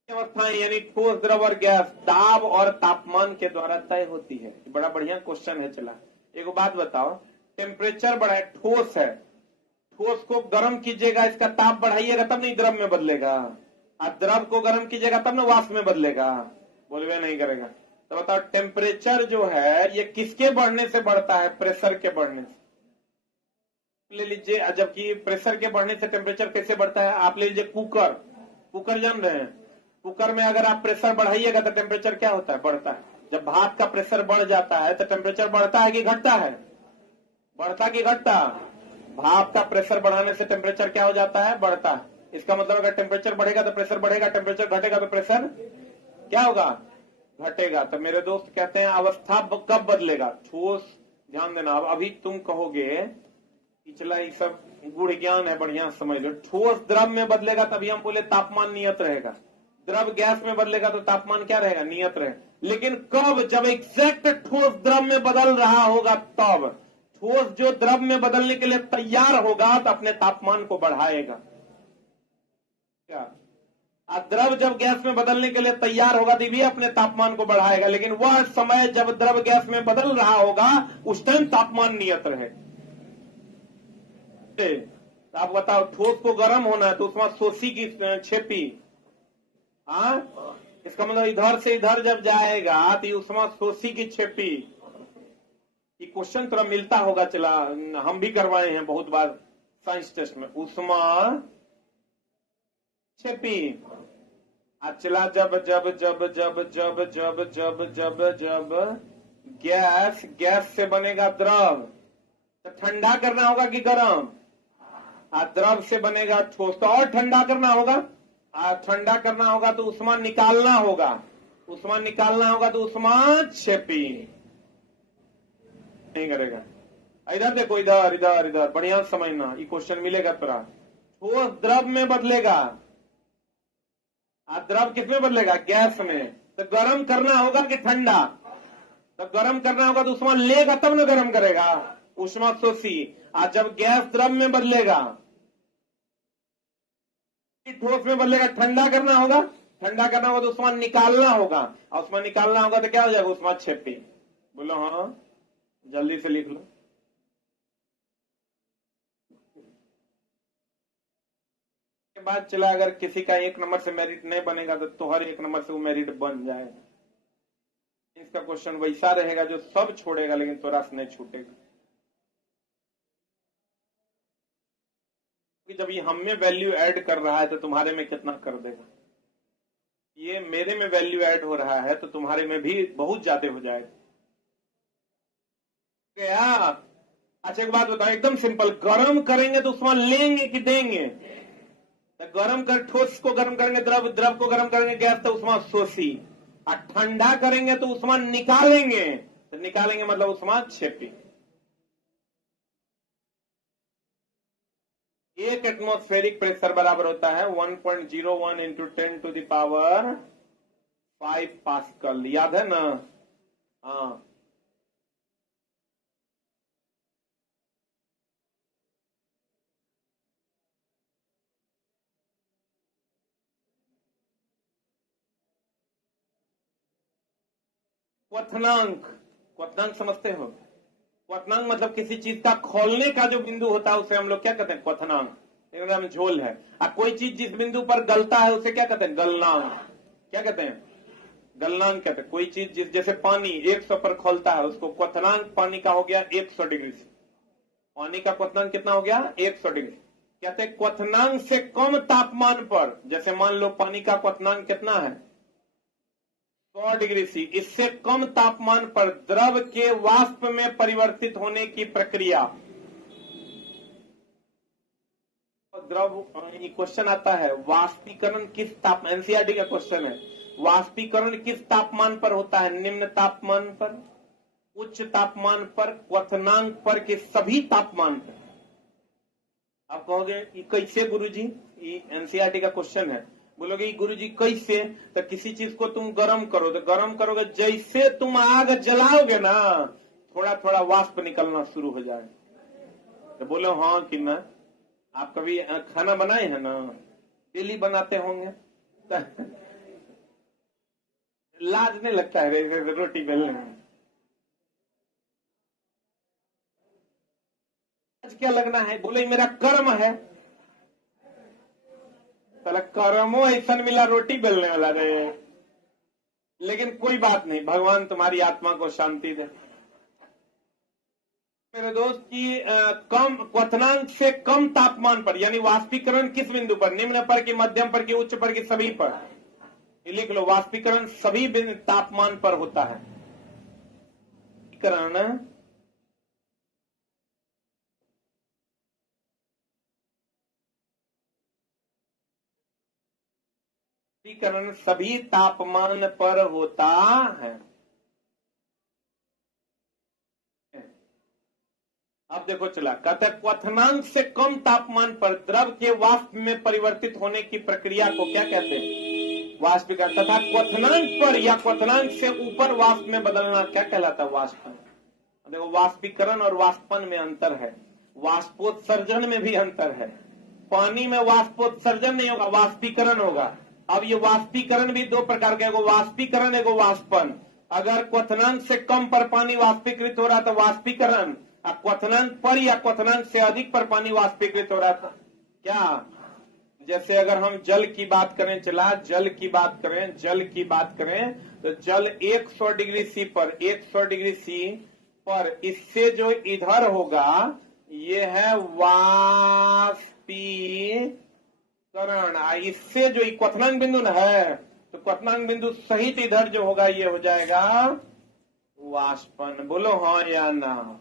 अवस्थाएं यानी ठोस, द्रव और गैस दाब और तापमान के द्वारा तय होती है। बड़ा बढ़िया क्वेश्चन है। चला एक बात बताओ, टेम्परेचर बढ़ा है, ठोस है, ठोस को गर्म कीजिएगा, इसका ताप बढ़ाइएगा तब नहीं द्रव में बदलेगा, और द्रव को गर्म कीजिएगा तब ना वाष्प में बदलेगा, बोलवे नहीं करेगा। तो बताओ टेम्परेचर जो है ये किसके बढ़ने से बढ़ता है, प्रेशर के बढ़ने से। ले लीजिए, जबकि प्रेशर के बढ़ने से टेम्परेचर कैसे बढ़ता है, आप ले लीजिए कुकर, कुकर जान रहे हैं, कुकर में अगर आप प्रेशर बढ़ाइएगा तो टेम्परेचर क्या होता है, बढ़ता है। जब भाप का प्रेशर बढ़ जाता है तो टेम्परेचर बढ़ता है कि घटता है, बढ़ता कि घटता, भाप का प्रेशर बढ़ाने से टेम्परेचर क्या हो जाता है, बढ़ता है। इसका मतलब अगर टेम्परेचर बढ़ेगा तो प्रेशर बढ़ेगा, टेम्परेचर घटेगा तो प्रेशर क्या होगा, घटेगा। तो मेरे दोस्त कहते हैं अवस्था कब बदलेगा, ठोस ध्यान देना। अब अभी तुम कहोगे पिछला ये सब गुड़ ज्ञान है, बढ़िया समझ लो। ठोस द्रव में बदलेगा तभी हम बोले तापमान नियत रहेगा, द्रव गैस में बदलेगा तो तापमान क्या रहेगा, नियत रहेगा। लेकिन कब, जब एग्जैक्ट ठोस द्रव में बदल रहा होगा तब। ठोस जो द्रव में बदलने के लिए तैयार होगा तो अपने तापमान को बढ़ाएगा। क्या द्रव जब गैस में बदलने के लिए तैयार होगा तो भी अपने तापमान को बढ़ाएगा, लेकिन वह समय जब द्रव गैस में बदल रहा होगा उस टाइम तापमान नियत रहेगा। तो आप बताओ, ठोस को गर्म होना है तो उसमें सोसी की छेपी, इसका मतलब इधर से इधर जब जाएगा तो उसमें सोसी की छेपी। ये क्वेश्चन थोड़ा मिलता होगा, चला हम भी करवाए हैं बहुत बार साइंस टेस्ट में। उसमें छेपी चला जब जब जब जब जब जब जब जब जब गैस से बनेगा द्रव तो ठंडा करना होगा कि गर्म? द्रव से बनेगा ठोस तो और ठंडा करना होगा। ठंडा करना होगा तो उष्मा निकालना होगा, उष्मा निकालना होगा तो उष्मा छेपी नहीं करेगा। इधर देखो, इधर इधर इधर बढ़िया समझना, ये क्वेश्चन मिलेगा तेरा। ठोस द्रव में बदलेगा, द्रव किस में बदलेगा, गैस में। तो गर्म करना होगा कि ठंडा? तो गर्म करना होगा तो उष्मा लेगा तब ना गर्म करेगा, उष्मा शोषी। जब गैस द्रव में बदलेगा, ठोस में बदलेगा, ठंडा करना होगा, ठंडा करना होगा तो उष्मा निकालना होगा, और उष्मा निकालना होगा तो क्या हो जाएगा, उष्मा छेपी। बोलो हाँ, जल्दी से लिख लो। के बाद चला, अगर किसी का 1 नंबर से मेरिट नहीं बनेगा तो हर 1 नंबर से वो मेरिट बन जाएगा। इसका क्वेश्चन वैसा रहेगा जो सब छोड़ेगा लेकिन थोड़ा से नहीं छूटेगा। जब ये हम में वैल्यू ऐड कर रहा है तो तुम्हारे में कितना कर देगा। ये मेरे में वैल्यू ऐड हो रहा है तो तुम्हारे में भी बहुत ज्यादा हो जाएगा। अच्छा एक बात बताओ, एकदम सिंपल, गरम करेंगे तो उसमें लेंगे कि देंगे? तो गरम कर, ठोस को गरम करेंगे, द्रव, द्रव को गरम करेंगे गैस, तो उसमें शोषी। और ठंडा करेंगे तो उसमें निकालेंगे, तो निकालेंगे मतलब उसमें छेपी। एक एटमॉस्फेरिक प्रेशर बराबर होता है 1.01 into 10 to the power 5 pascal. याद है ना? हाँ, क्वथनांक, क्वथनांक समझते हो? क्वथनांक मतलब किसी चीज का खोलने का जो बिंदु होता है उसे हम लोग क्या कहते हैं, क्वथनांक। एकदम झोल है। कोई चीज जिस बिंदु पर गलता है उसे क्या कहते हैं, गलनांक। क्या कहते हैं, गलनांक कहते हैं। कोई चीज जैसे पानी 100 पर खोलता है उसको क्वथनांक पानी का हो गया 100 डिग्री से। पानी का क्वथनांक कितना हो गया, 100 डिग्री। कहते हैं क्वथनांक से कम तापमान पर, जैसे मान लो पानी का क्वथनांक कितना है, 100 डिग्री सी, इससे कम तापमान पर द्रव के वाष्प में परिवर्तित होने की प्रक्रिया। द्रव, ये क्वेश्चन आता है, वाष्पीकरण किस तापमान, एनसीईआरटी का क्वेश्चन है, वाष्पीकरण किस तापमान पर होता है? निम्न तापमान पर, उच्च तापमान पर, क्वथनांक पर के सभी तापमान पर। आप कहोगे ये कैसे गुरुजी, ये एनसीईआरटी का क्वेश्चन है। बोलोगे गुरुजी कैसे? तो किसी चीज को तुम गर्म करो तो गर्म करोगे, जैसे तुम आग जलाओगे ना थोड़ा थोड़ा वाष्प निकलना शुरू हो जाएगा। तो बोलो हाँ कि ना? आप कभी खाना बनाए हैं ना? डेली बनाते होंगे तो लाज नहीं लगता है रोटी बेलने में? आज क्या लगना है? बोले मेरा कर्म है। कर्मो ऐसा मिला रोटी बेलने वाला रहे। लेकिन कोई बात नहीं, भगवान तुम्हारी आत्मा को शांति दे। मेरे दोस्त की कम क्वथनांक से कम तापमान पर, यानी वाष्पीकरण किस बिंदु पर, निम्न पर की, मध्यम पर की, उच्च पर की, सभी पर। लिख लो, वाष्पीकरण सभी तापमान पर होता है। वाष्पीकरण सभी तापमान पर होता है। अब देखो चला, कहता है क्वथनांक से कम तापमान पर द्रव के वाष्प में परिवर्तित होने की प्रक्रिया को क्या कहते हैं? वाष्पीकरण। तथा क्वथनांक पर या क्वथनांक से ऊपर वाष्प में बदलना क्या कहलाता है? वाष्पन। देखो वाष्पीकरण और वाष्पन में अंतर है, वाष्पोत्सर्जन में भी अंतर है। पानी में वाष्पोत्सर्जन नहीं होगा, वाष्पीकरण होगा। अब ये वाष्पीकरण भी दो प्रकार के, एगो वाष्पीकरण एगो वाष्पन। अगर क्वथनांक से कम पर पानी वाष्पीकृत हो रहा तो वाष्पीकरण, क्वथनांक पर या क्वथनांक से अधिक पर पानी वाष्पीकृत हो रहा था क्या? जैसे अगर हम जल की बात करें, चला जल की बात करें तो जल 100 डिग्री सी पर 100 डिग्री सी पर इससे जो इधर होगा ये है वाष्पीकरण। इससे जो क्वथनांक बिंदु न है तो क्वथनांक बिंदु सहित इधर जो होगा ये हो जाएगा वाष्पन। बोलो हाँ या ना?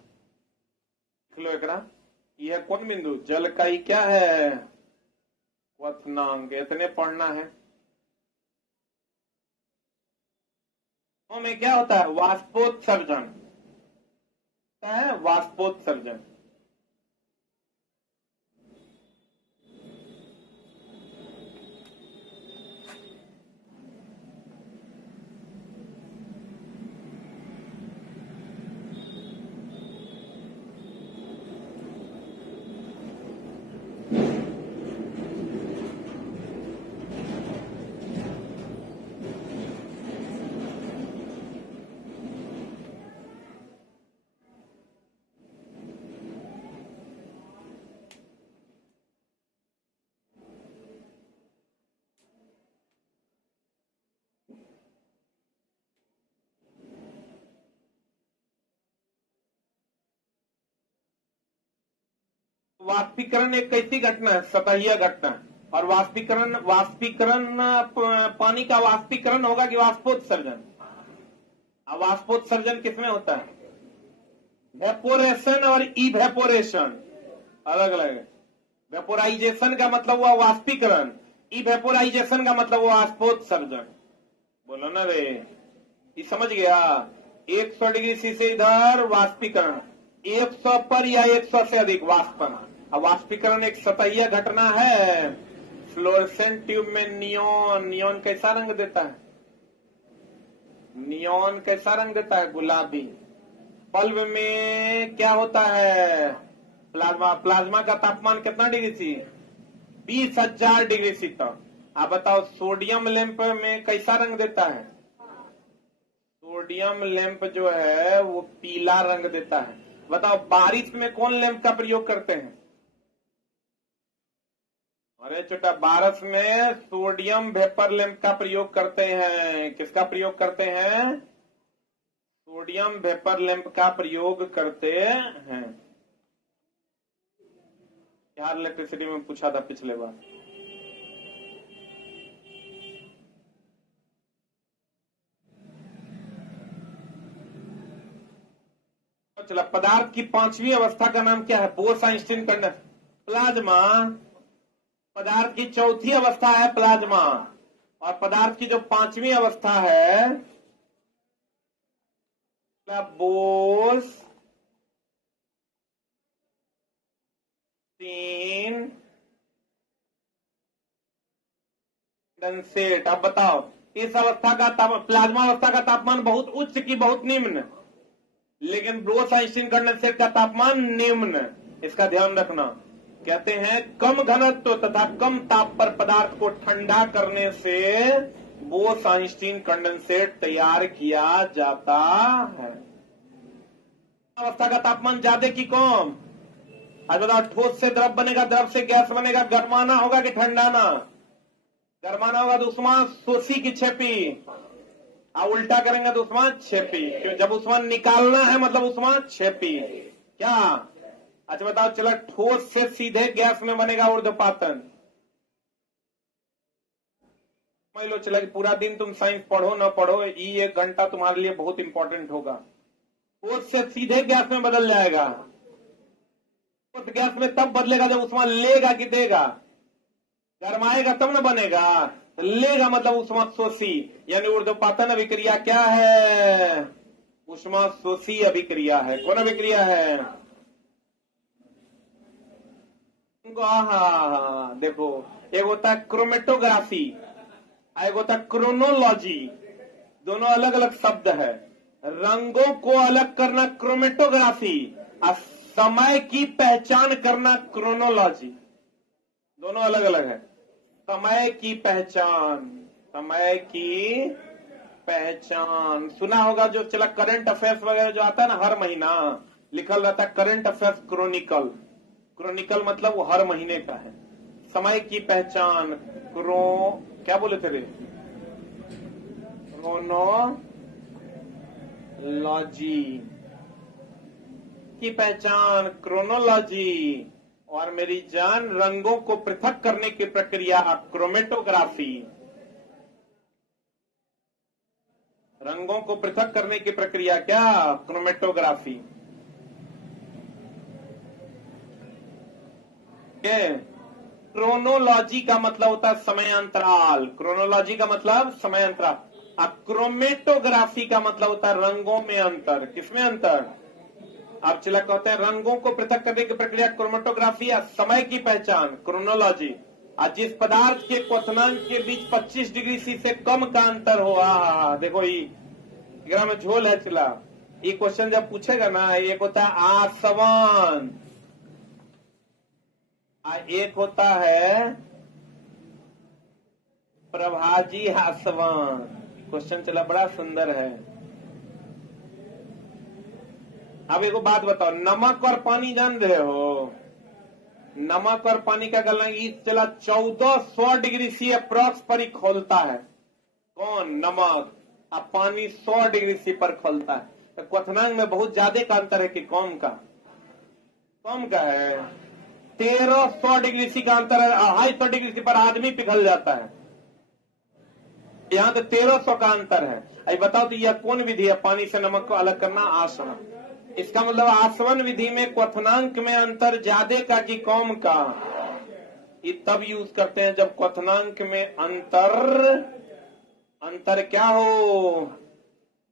लो एकरा, यह कौन बिंदु? जल का ही क्या है? क्वथनांक। इतने पढ़ना है। में क्या होता है? वाष्पोत्सर्जन है, वाष्पोत्सर्जन। वाष्पीकरण एक कैसी घटना है? सतहीय घटना। और वाष्पीकरण पानी का वाष्पीकरण होगा कि वाष्पोत्सर्जन? वाष्पोत्सर्जन किसमें होता है? वेपोरेशन और इवेपोरेशन अलग अलग है। वेपोराइजेशन का मतलब हुआ वाष्पीकरण, इवेपोराइजेशन का मतलब हुआ वाष्पोत्सर्जन। बोलो ना रे, ये समझ गया? 100 डिग्री सी से इधर वाष्पीकरण, 100 पर या 100 से अधिक वाष्पन। अब वाष्पीकरण एक सतहीय घटना है। फ्लोरेसेंट ट्यूब में नियोन कैसा रंग देता है? नियोन कैसा रंग देता है? गुलाबी। बल्ब में क्या होता है? प्लाज्मा का तापमान कितना डिग्री सी? 20,000 डिग्री सी तक। आप बताओ सोडियम लैंप में कैसा रंग देता है? सोडियम लैंप जो है वो पीला रंग देता है। बताओ बारिश में कौन लैंप का प्रयोग करते हैं? अरे छोटा, बारिश में सोडियम वेपर लैंप का प्रयोग करते हैं। किसका प्रयोग करते हैं? सोडियम वेपर लैंप का प्रयोग करते हैं। यार इलेक्ट्रिसिटी में पूछा था पिछले बार। चला, पदार्थ की पांचवी अवस्था का नाम क्या है? Bose-Einstein conduction. प्लाज्मा। पदार्थ की चौथी अवस्था है प्लाज्मा, और पदार्थ की जो पांचवी अवस्था है बोस कंडेंसेट। अब बताओ इस अवस्था का प्लाज्मा अवस्था का तापमान बहुत उच्च की बहुत निम्न, लेकिन बोस-आइंस्टीन कंडेंसेट का तापमान निम्न। इसका ध्यान रखना। कहते हैं कम घनत्व तथा कम ताप पर पदार्थ को ठंडा करने से बोस-आइंस्टीन कंडेंसेट तैयार किया जाता है। अवस्था का तापमान ज्यादा की कम? आज बताओ, ठोस से द्रव बनेगा, द्रव से गैस बनेगा, गरमाना होगा कि ठंडाना? गरमाना होगा तो उष्मा शोषी की छेपी, और उल्टा करेंगे तो उष्मा छेपी। जब उष्मा निकालना है मतलब उष्मा छेपी। क्या? अच्छा बताओ, चला ठोस से सीधे गैस में बनेगा ऊर्ध्वपातन। समझ लो चला कि पूरा दिन तुम साइंस पढ़ो ना पढ़ो, ये 1 घंटा तुम्हारे लिए बहुत इंपॉर्टेंट होगा। ठोस से सीधे गैस में बदल जाएगा। ठोस गैस में तब बदलेगा जब उष्मा लेगा कि देगा? गरमाएगा तब ना बनेगा। तो लेगा मतलब उष्मा शोषी, यानी ऊर्ध्वपातन अभिक्रिया क्या है? उष्मा शोषी अभिक्रिया है। कौन अभिक्रिया है? हाँ, देखो, एक होता है क्रोमेटोग्राफी, एक होता है क्रोनोलॉजी। दोनों अलग अलग शब्द है। रंगों को अलग करना क्रोमेटोग्राफी और समय की पहचान करना क्रोनोलॉजी। दोनों अलग अलग है। समय की पहचान, समय की पहचान सुना होगा, जो चला करंट अफेयर्स वगैरह जो आता है ना, हर महीना लिखल रहता है करंट अफेयर्स क्रोनिकल। क्रोनिकल मतलब वो हर महीने का है। समय की पहचान क्या बोले थे रे, क्रोनोलॉजी की पहचान, क्रोनोलॉजी। और मेरी जान, रंगों को पृथक करने की प्रक्रिया क्रोमेटोग्राफी। रंगों को पृथक करने की प्रक्रिया क्या, क्रोमेटोग्राफी। क्रोनोलॉजी का मतलब होता है समय अंतराल। क्रोनोलॉजी का मतलब समय अंतराल। क्रोमेटोग्राफी का मतलब होता है रंगों में अंतर। किसमें अंतर? आप चला कहते हैं रंगों को पृथक करने की प्रक्रिया क्रोमेटोग्राफी या समय की पहचान क्रोनोलॉजी। आज जिस पदार्थ के क्वथनांक के बीच 25 डिग्री सी से कम का अंतर हो, देखो ये में झोल है। चला ये क्वेश्चन जब पूछेगा ना, एक होता है आसवन, एक होता है प्रभाजी आसवन। क्वेश्चन चला बड़ा सुंदर है। अब एक बात बताओ, नमक और पानी जान रहे हो? नमक और पानी का गलना चला 1400 डिग्री सी अप्रॉक्स पर ही खोलता है। कौन? नमक। अब पानी 100 डिग्री सी पर खोलता है। तो क्वथनांक में बहुत ज्यादा का अंतर है कि कम का? कम का है। 1300 डिग्री सी का अंतर है। 250 डिग्री सी पर आदमी पिघल जाता है। यहाँ तो 1300 का अंतर है। अब बताओ तो यह कौन विधि है पानी से नमक को अलग करना? आसवन। इसका मतलब आसवन विधि में क्वथनांक में अंतर ज्यादा का कि कम का? ये तब यूज करते हैं जब क्वथनांक में अंतर क्या हो,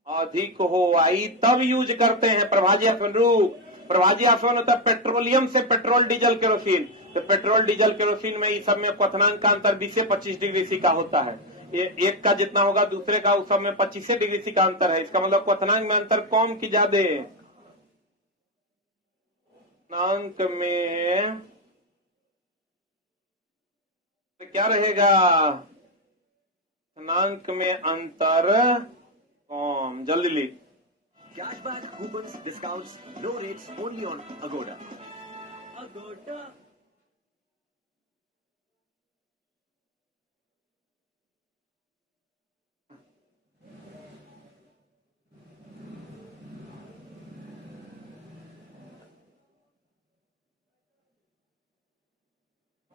अधिक हो, आई तब यूज करते हैं प्रभाजी आसवन रूप। प्रभाजी आसवन होता है पेट्रोलियम से पेट्रोल डीजल केरोसिन। तो पेट्रोल डीजल केरोसिन में इस सब में क्वथनांक का अंतर 20 से 25 डिग्री सी का होता है। एक का जितना होगा दूसरे का उस सब में 25 डिग्री सी का अंतर है। इसका मतलब क्वथनांक में अंतर कम की ज्यादा? क्वथनांक में क्या रहेगा? क्वथनांक में अंतर कम। जल्दी लिख। Cashback, coupons, discounts, low rates only on Agoda. Agoda.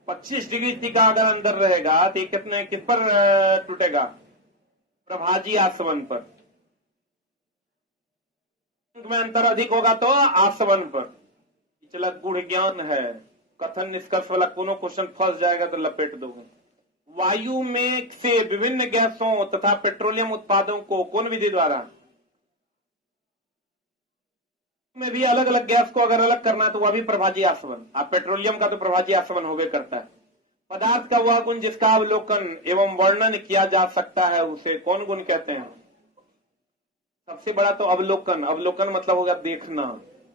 पच्चीस डिग्री सी का अगर अंदर रहेगा तो ये किस पर टूटेगा? प्रभाजी आसवन पर। में अंतर अधिक होगा तो आसवन पर। चला गुण ज्ञान है, कथन निष्कर्ष वाला कोनो क्वेश्चन फंस जाएगा तो लपेट दो। वायु में से विभिन्न गैसों तथा पेट्रोलियम उत्पादों को कौन विधि द्वारा? में भी अलग अलग गैस को अगर अलग करना तो वह भी प्रभाजी आसवन। आप पेट्रोलियम का तो प्रभाजी आसवन होवे करता है। पदार्थ का वह गुण जिसका अवलोकन एवं वर्णन किया जा सकता है उसे कौन गुण कहते हैं? सबसे बड़ा तो अवलोकन। अवलोकन मतलब होगा देखना।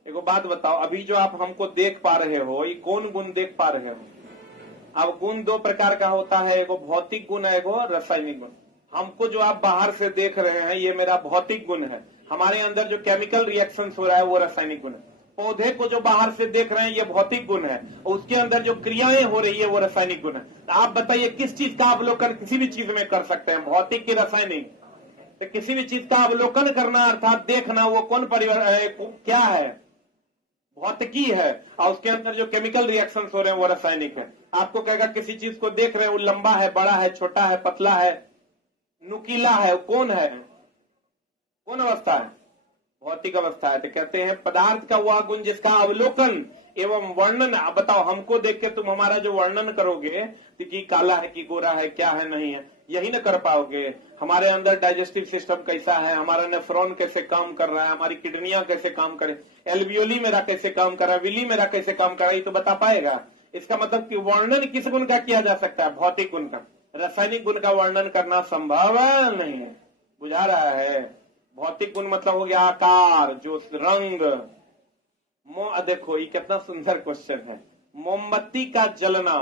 एक बात बताओ, अभी जो आप हमको देख पा रहे हो, ये कौन गुण देख पा रहे हो? अब गुण दो प्रकार का होता है, एगो भौतिक गुण है, एगो रासायनिक गुण। हमको जो आप बाहर से देख रहे हैं ये मेरा भौतिक गुण है। हमारे अंदर जो केमिकल रिएक्शन हो रहा है वो रासायनिक गुण है। पौधे को जो बाहर से देख रहे हैं ये भौतिक गुण है, और उसके अंदर जो क्रियाएं हो रही है वो रासायनिक गुण है। तो आप बताइए किस चीज का अवलोकन किसी भी चीज में कर सकते हैं, भौतिक की रासायनिक? तो किसी भी चीज का अवलोकन करना अर्थात देखना, वो कौन क्या है? भौतिकी है। और उसके अंदर जो केमिकल रिएक्शन हो रहे हैं वो रासायनिक है। आपको कहेगा किसी चीज को देख रहे हैं, वो लंबा है, बड़ा है, छोटा है, पतला है, नुकीला है, कौन है? कौन अवस्था है? भौतिक अवस्था है। तो कहते हैं पदार्थ का वह गुण जिसका अवलोकन एवं वर्णन। अब बताओ, हमको देख के तुम हमारा जो वर्णन करोगे कि काला है कि गोरा है, क्या है, नहीं है, यही ना कर पाओगे। हमारे अंदर डाइजेस्टिव सिस्टम कैसा है, हमारा नेफ्रॉन कैसे काम कर रहा है, हमारी किडनियां कैसे काम करे, एल्वियोली मेरा कैसे काम कर रहा है, विली मेरा कैसे काम कर रहा है, ये तो बता पाएगा। इसका मतलब कि वर्णन किस गुण का किया जा सकता है? भौतिक गुण का। रासायनिक गुण का वर्णन करना संभव नहीं है। बुझा रहा है? भौतिक गुण मतलब हो गया आकार, जो रंग। देखो ये कितना सुंदर क्वेश्चन है। मोमबत्ती का जलना,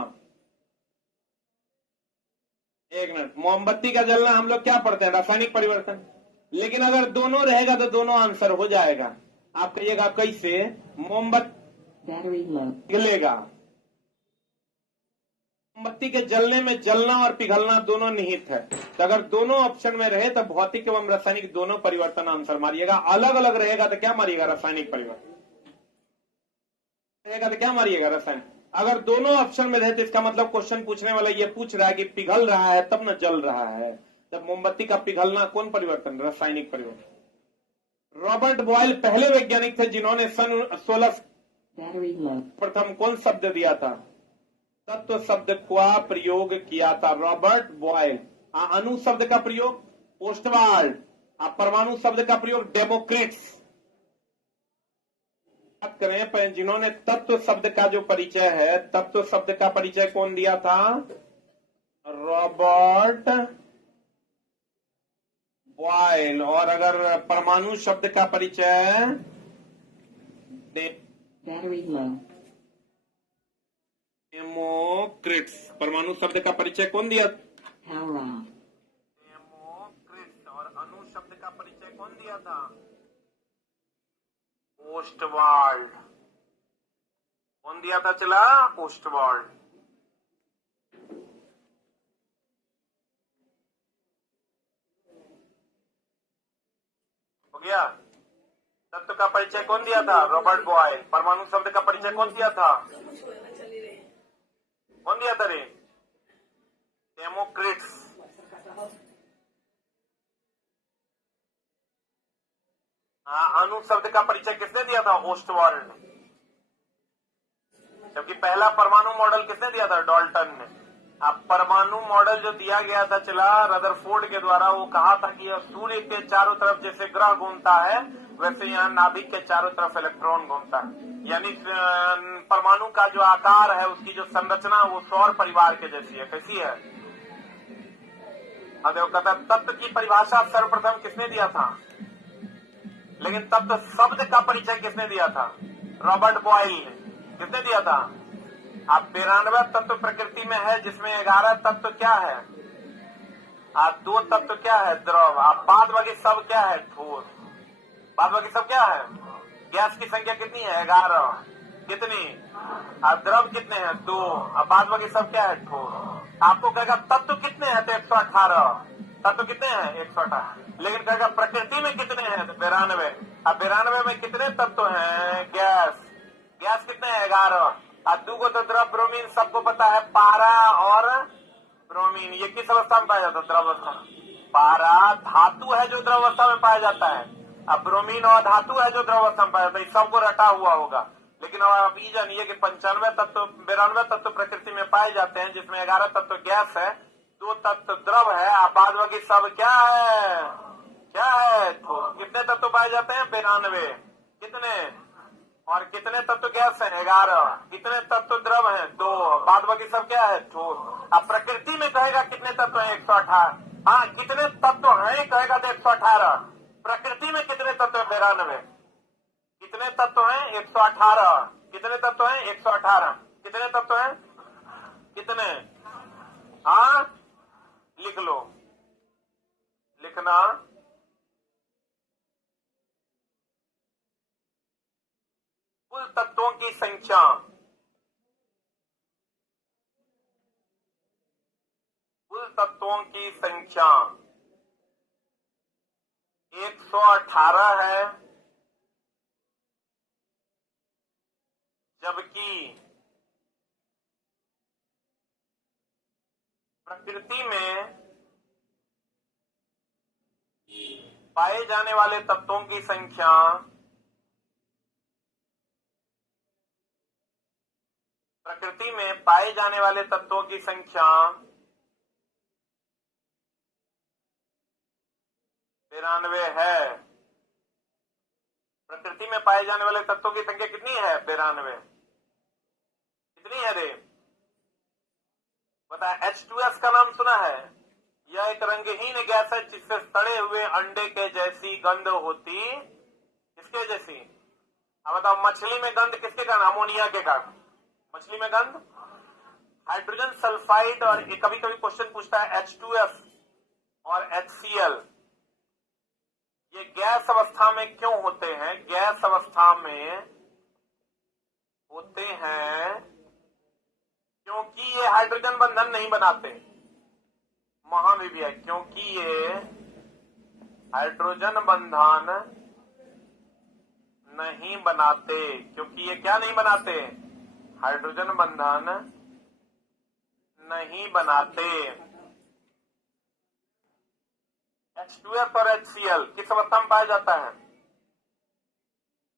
एक मिनट, मोमबत्ती का जलना हम लोग क्या पढ़ते हैं? रासायनिक परिवर्तन। लेकिन अगर दोनों रहेगा तो दोनों आंसर हो जाएगा। आप कहिएगा कैसे? मोमबत्ती पिघलेगा। मोमबत्ती के जलने में जलना और पिघलना दोनों निहित है। तो अगर दोनों ऑप्शन में रहे तो भौतिक एवं रासायनिक दोनों परिवर्तन आंसर मारिएगा। अलग अलग रहेगा तो क्या मारिएगा? रासायनिक परिवर्तन रहेगा तो क्या मारिएगा? रासायनिक। अगर दोनों ऑप्शन में रहे तो इसका मतलब क्वेश्चन पूछने वाला ये पूछ रहा है कि पिघल रहा है तब न जल रहा है। तब मोमबत्ती का पिघलना कौन परिवर्तन? रासायनिक परिवर्तन। रॉबर्ट बॉयल पहले वैज्ञानिक थे जिन्होंने सन 16 प्रथम कौन शब्द दिया था? तत्व शब्द का प्रयोग किया था रॉबर्ट बॉयल। अणु शब्द का प्रयोग ओस्टवाल्ड। परमाणु शब्द का प्रयोग डेमोक्रिट्स। बात करें पर जिन्होंने तत्व शब्द का जो परिचय है, तत्व शब्द का परिचय कौन दिया था? Robert Boyle. और अगर परमाणु शब्द का परिचय डेमोक्रिट्स। परमाणु शब्द का परिचय कौन दिया? डेमोक्रिट्स। और अणु शब्द का परिचय कौन दिया था? ओस्टवाल्ड। कौन दिया था? चला ओस्टवाल्ड। हो गया। तत्व का परिचय कौन दिया था? Robert Boyle. परमाणु शब्द का परिचय कौन दिया था? कौन दिया था रे? डेमोक्रिट्स। अणु शब्द का परिचय किसने दिया था? ओस्टवाल्ड ने। जबकि पहला परमाणु मॉडल किसने दिया था? डाल्टन ने। अब परमाणु मॉडल जो दिया गया था चला रदरफोर्ड के द्वारा, वो कहा था कि सूर्य के चारों तरफ जैसे ग्रह घूमता है वैसे यहाँ नाभिक के चारों तरफ इलेक्ट्रॉन घूमता है। यानी परमाणु का जो आकार है, उसकी जो संरचना वो सौर परिवार के जैसी है। कैसी है? देखो कहता तत्व की परिभाषा सर्वप्रथम किसने दिया था? लेकिन तत्व शब्द का परिचय किसने दिया था? रॉबर्ट बॉयल ने। किसने दिया था? अब 92 तत्व प्रकृति में है, जिसमें 11 तत्व क्या है? 2 तत्व क्या है? द्रव। बाद बाकी सब क्या है? ठोस। बाद बाकी सब क्या है? गैस की संख्या कितनी है? 11। कितनी? द्रव कितने हैं? 2। बाद बाकी सब क्या है? ठोस। आपको कहेगा तत्व कितने हैं? तो 118। तत्व कितने हैं? 118। लेकिन कहेगा प्रकृति में कितने हैं? 92। अब 92 में कितने तत्व हैं? गैस। गैस कितने हैं? 11। अब 2 को तो द्रव ब्रोमीन सबको पता है, पारा और ब्रोमीन। ये किस अवस्था में पाया जाता है? द्रव अवस्था। पारा धातु है जो द्रव अवस्था में पाया जाता है। अब ब्रोमीन और धातु है जो द्रव अवस्था में पाया जाता है। इस सबको रटा हुआ होगा। लेकिन अब आप ये जानिए कि 92 तत्व प्रकृति में पाए जाते हैं, जिसमें 11 तत्व गैस है, 2 तत्व द्रव है। आप बाद बाकी सब क्या है? क्या है? तो कितने तत्व पाए जाते हैं? 92। कितने? और कितने तत्व गैस है? 11। कितने तत्व द्रव है? 2। बाद बाकी सब क्या है? ठोस। अब प्रकृति में कहेगा कितने तत्व है? 118। हाँ, कितने तत्व है कहेगा तो 118। प्रकृति में कितने तत्व है? 92। कितने तत्व हैं? 118। कितने तत्व हैं? 118। कितने तत्व हैं? कितने? हाँ, लिख लो। लिखना। कुल तत्वों की संख्या। कुल तत्वों की संख्या 118 है, जबकि प्रकृति में पाए जाने वाले तत्वों की संख्या 92 है। प्रकृति में पाए जाने वाले तत्वों की संख्या कितनी है? 92। कितनी है रे? बता। H2S का नाम सुना है? यह एक रंगहीन गैस है जिससे सड़े हुए अंडे के जैसी गंध होती। किसके जैसी? अब बताओ, मछली में गंध किसके कारण? अमोनिया के कारण मछली में गंध। हाइड्रोजन सल्फाइड और कभी कभी क्वेश्चन पूछता है H2S और HCl, ये गैस अवस्था में क्यों होते हैं? गैस अवस्था में होते हैं क्योंकि ये हाइड्रोजन बंधन नहीं बनाते। महाविवी है, क्योंकि ये हाइड्रोजन बंधन नहीं बनाते। क्योंकि ये क्या नहीं बनाते? हाइड्रोजन बंधन नहीं बनाते। H2S और HCl किस अवस्था में पाया जाता है?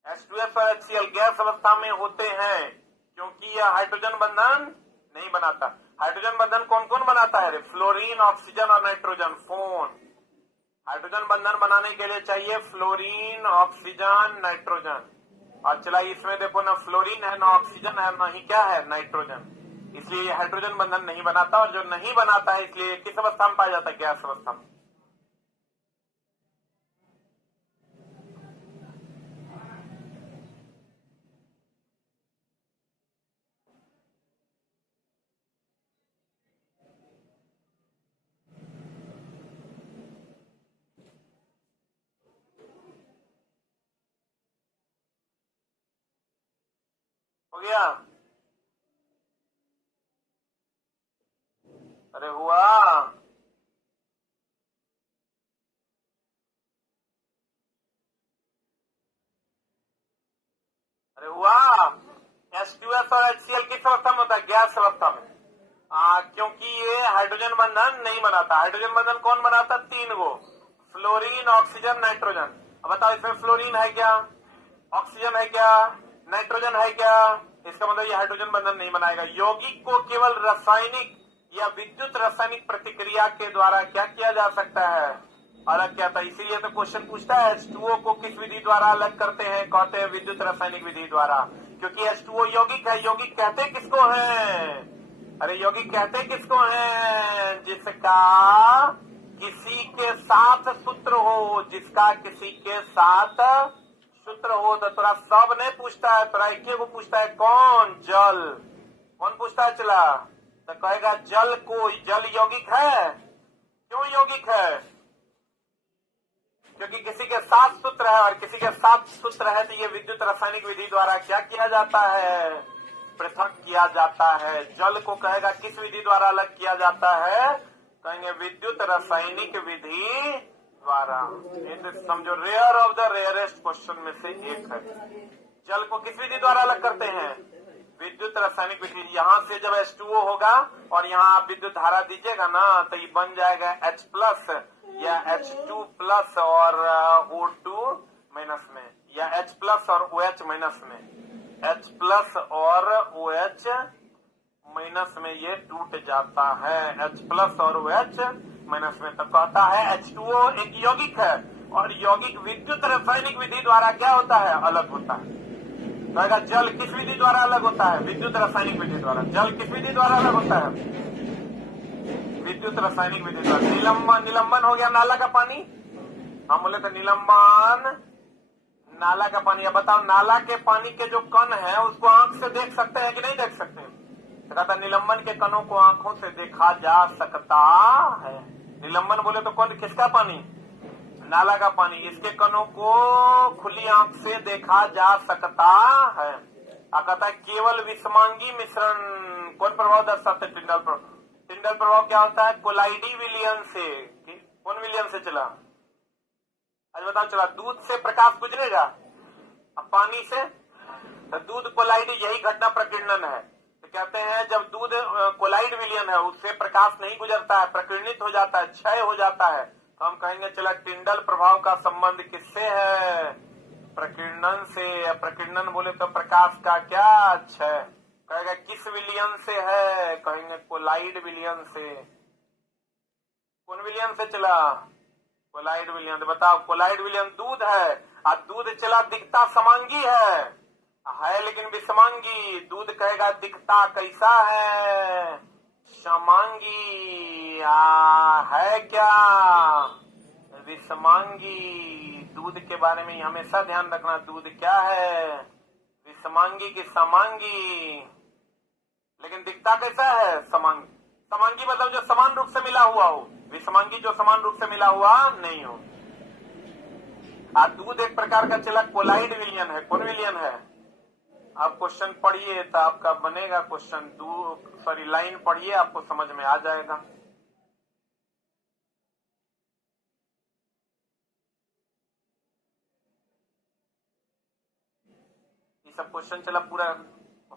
H2S और HCl गैस अवस्था में होते हैं क्योंकि यह हाइड्रोजन बंधन नहीं बनाता। हाइड्रोजन बंधन कौन कौन बनाता है? फ्लोरीन, ऑक्सीजन और नाइट्रोजन। फोन हाइड्रोजन बंधन बनाने के लिए चाहिए फ्लोरीन, ऑक्सीजन, नाइट्रोजन। और चला इसमें देखो, ना फ्लोरीन है, ना ऑक्सीजन है, ना ही क्या है, नाइट्रोजन। इसलिए ये हाइड्रोजन बंधन नहीं बनाता, और जो नहीं बनाता है इसलिए किस अवस्था में पाया जाता है? गैस अवस्था में। हो गया? अरे हुआ? अरे हुआ? H2S और HCl किस अवस्था में होता है? गैस अवस्था में। क्योंकि ये हाइड्रोजन बंधन नहीं बनाता। हाइड्रोजन बंधन कौन बनाता? 3 गो, फ्लोरीन, ऑक्सीजन, नाइट्रोजन। अब बताओ, इसमें फ्लोरीन है क्या? ऑक्सीजन है क्या? नाइट्रोजन है क्या? इसका मतलब ये हाइड्रोजन बंधन नहीं बनाएगा। यौगिक को केवल रासायनिक या विद्युत रासायनिक प्रतिक्रिया के द्वारा क्या किया जा सकता है? अलग किया था। इसीलिए तो क्वेश्चन पूछता है H2O को किस विधि द्वारा अलग करते हैं? कहते हैं विद्युत रासायनिक विधि द्वारा। क्योंकि H2O यौगिक है। यौगिक कहते किसको हैं? अरे यौगिक कहते किसको हैं? जिसका किसी के साथ सूत्र हो, जिसका किसी के साथ सूत्र हो। तो तोरा सब नहीं पूछता है, तोरा एक को पूछता है। कौन? जल। कौन पूछता है? चला तो कहेगा जल को। जल यौगिक है। क्यों यौगिक है? क्योंकि किसी के साथ सूत्र है, और किसी के साथ सूत्र है तो ये विद्युत रासायनिक विधि द्वारा क्या किया जाता है? पृथक किया जाता है। जल को कहेगा किस विधि द्वारा अलग किया जाता है? कहेंगे विद्युत रासायनिक विधि द्वारा। समझो, rare of the rarest question में से एक है। जल को किस विधि द्वारा अलग करते हैं? विद्युत रासायनिक विधि। यहाँ से जब H2O होगा और यहाँ आप विद्युत धारा दीजिएगा ना, तो ये बन जाएगा H+ या H2+ और O2- में, या H+ और OH- में। H+ और OH- में ये टूट जाता है। H+ और OH- में। तो कहता है H2O एक यौगिक है, और यौगिक विद्युत रासायनिक विधि द्वारा क्या होता है? अलग होता है। कहेगा जल किस विधि द्वारा अलग होता है? विद्युत रासायनिक विधि द्वारा। जल किस विधि द्वारा अलग होता है? विद्युत रासायनिक विधि द्वारा। निलंबन हो गया नाला का पानी। हम बोले तो निलंबन नाला का पानी। अब बताओ, नाला के पानी के जो कण है उसको आंख से देख सकते हैं कि नहीं देख सकते? तो कहता निलंबन के कणों को आंखों से देखा जा सकता है। निलंबन बोले तो कौन? किसका पानी? नाला का पानी। इसके कणों को खुली आंख से देखा जा सकता है। कहता है केवल विषमांगी मिश्रण। कौन प्रभाव दर्शाते? टिंडल प्रभाव। टिंडल प्रभाव क्या होता है? कोलाइडी विलियन से। कौन विलियन से? चला आज बताओ। चला दूध से प्रकाश गुजरेगा, अब पानी से तो दूध कोलाइडी, यही घटना प्रकीर्णन है। तो कहते हैं जब दूध कोलाइड विलियन है, उससे प्रकाश नहीं गुजरता है, प्रकीर्णित हो जाता है, क्षय हो जाता है। तो हम कहेंगे चला टिंडल प्रभाव का संबंध किससे है? प्रकीर्णन से। प्रकीर्णन बोले तो प्रकाश का क्या? क्षय। कहेगा किस विलियन से है? कहेंगे कोलाइड विलियन से। कौन विलियन से? चला कोलाइड विलियन। बताओ, कोलाइड विलियन दूध है, और दूध चला दिखता समांगी है, है लेकिन विषमांगी। दूध कहेगा दिखता कैसा है? समांगी। है क्या? विषमांगी। दूध के बारे में हमेशा ध्यान रखना, दूध क्या है? विषमांगी की समांगी। लेकिन दिखता कैसा है? समांगी। समांगी मतलब जो समान रूप से मिला हुआ हो, विषमांगी जो समान रूप से मिला हुआ नहीं हो। दूध एक प्रकार का चला कोलाइड विलियन है। कौन विलियन है? आप क्वेश्चन पढ़िए तो आपका बनेगा क्वेश्चन। लाइन पढ़िए, आपको समझ में आ जाएगा। ये सब क्वेश्चन चला पूरा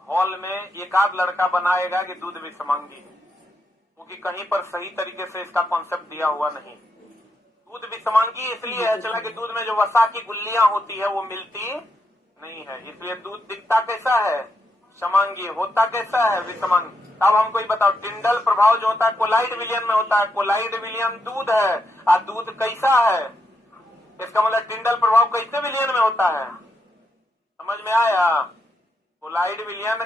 हॉल में, एक आध लड़का बनाएगा कि दूध विषमांगी है, क्योंकि कहीं पर सही तरीके से इसका कॉन्सेप्ट दिया हुआ नहीं। दूध विषमांगी इसलिए है चला कि दूध में जो वसा की गुल्लियां होती है वो मिलती नहीं है, इसलिए दूध दिखता कैसा है? समांगी। होता कैसा है? विषमांगी। अब हमको ये बताओ, टिंडल प्रभाव जो होता है कोलाइड विलियन में होता है। कोलाइड विलियन दूध है, और दूध कैसा है? इसका मतलब टिंडल प्रभाव कैसे विलियन में होता है? समझ में आया? कोलाइड विलियन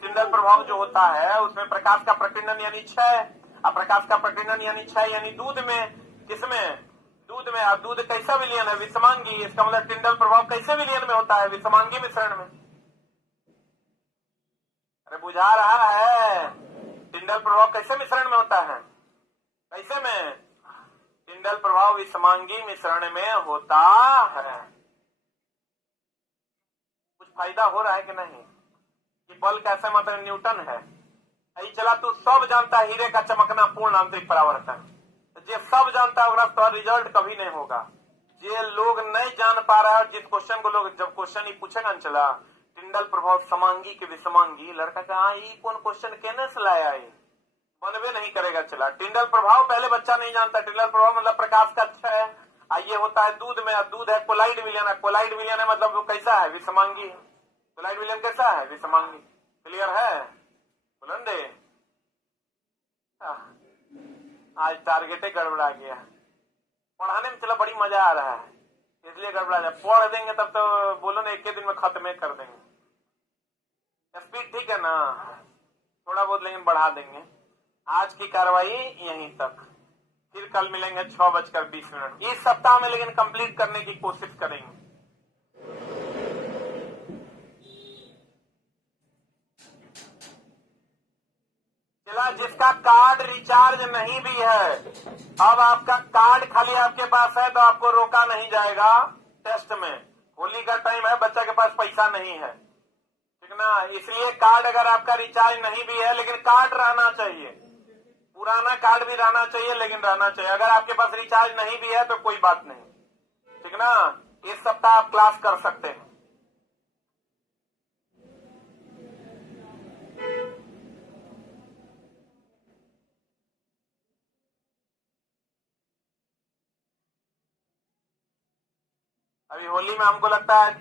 टिंडल प्रभाव जो होता है उसमें प्रकाश का प्रकीर्णन यानी क्षय, और प्रकाश का प्रकीर्णन यानी क्षय यानी दूध में। किसमें? दूध में। और दूध कैसा विलियन है? विषमांगी। इसका मतलब टिंडल प्रभाव कैसे विलियन में होता है? विषमांगी मिश्रण में। अरे बुझा रहा है? टिंडल प्रभाव कैसे मिश्रण में होता है? कैसे में? टिंडल प्रभाव विषमांगी मिश्रण में होता है। कुछ फायदा हो रहा है कि नहीं? कि बल कैसे मतलब न्यूटन है? यही चला तू सब जानता है हीरे का चमकना पूर्ण आंतरिक परावर्तन। जे सब जानता है तो रिजल्ट कभी नहीं होगा। जे लोग नहीं जान पा रहा है, जिस क्वेश्चन को लोग जब क्वेश्चन ही पूछेगा चला टिंडल प्रभाव समांगी के विषमांगी, लड़का का ये कौन क्वेश्चन कहने से लाया है? बनवे नहीं करेगा। चला टिंडल प्रभाव पहले बच्चा नहीं जानता। टिंडल प्रभाव मतलब प्रकाश का क्षय। ये होता है दूध में। दूध है कोलाइड विलियन। कोलाइड विलियन है मतलब वो कैसा है? विषमांगी। कोलाइड विलियन कैसा है? विषमांगी। क्लियर है? बुलंदे आज टारगेट गड़बड़ा गया। पढ़ाने में चला बड़ी मजा आ रहा है, इसलिए गड़बड़ा जाए। पढ़ देंगे तब तो बोलो ना एक दिन में खत्म कर देंगे। स्पीड ठीक है ना? थोड़ा बहुत लेकिन बढ़ा देंगे। आज की कार्रवाई यहीं तक, फिर कल मिलेंगे 6:20। इस सप्ताह में लेकिन कंप्लीट करने की कोशिश करेंगे। चला जिसका कार्ड रिचार्ज नहीं भी है, अब आपका कार्ड खाली आपके पास है तो आपको रोका नहीं जाएगा टेस्ट में। होली का टाइम है, बच्चा के पास पैसा नहीं है, ठीक ना? इसलिए कार्ड अगर आपका रिचार्ज नहीं भी है लेकिन कार्ड रहना चाहिए। पुराना कार्ड भी रहना चाहिए लेकिन रहना चाहिए। अगर आपके पास रिचार्ज नहीं भी है तो कोई बात नहीं, ठीक ना? इस सप्ताह आप क्लास कर सकते हैं। अभी होली में हमको लगता है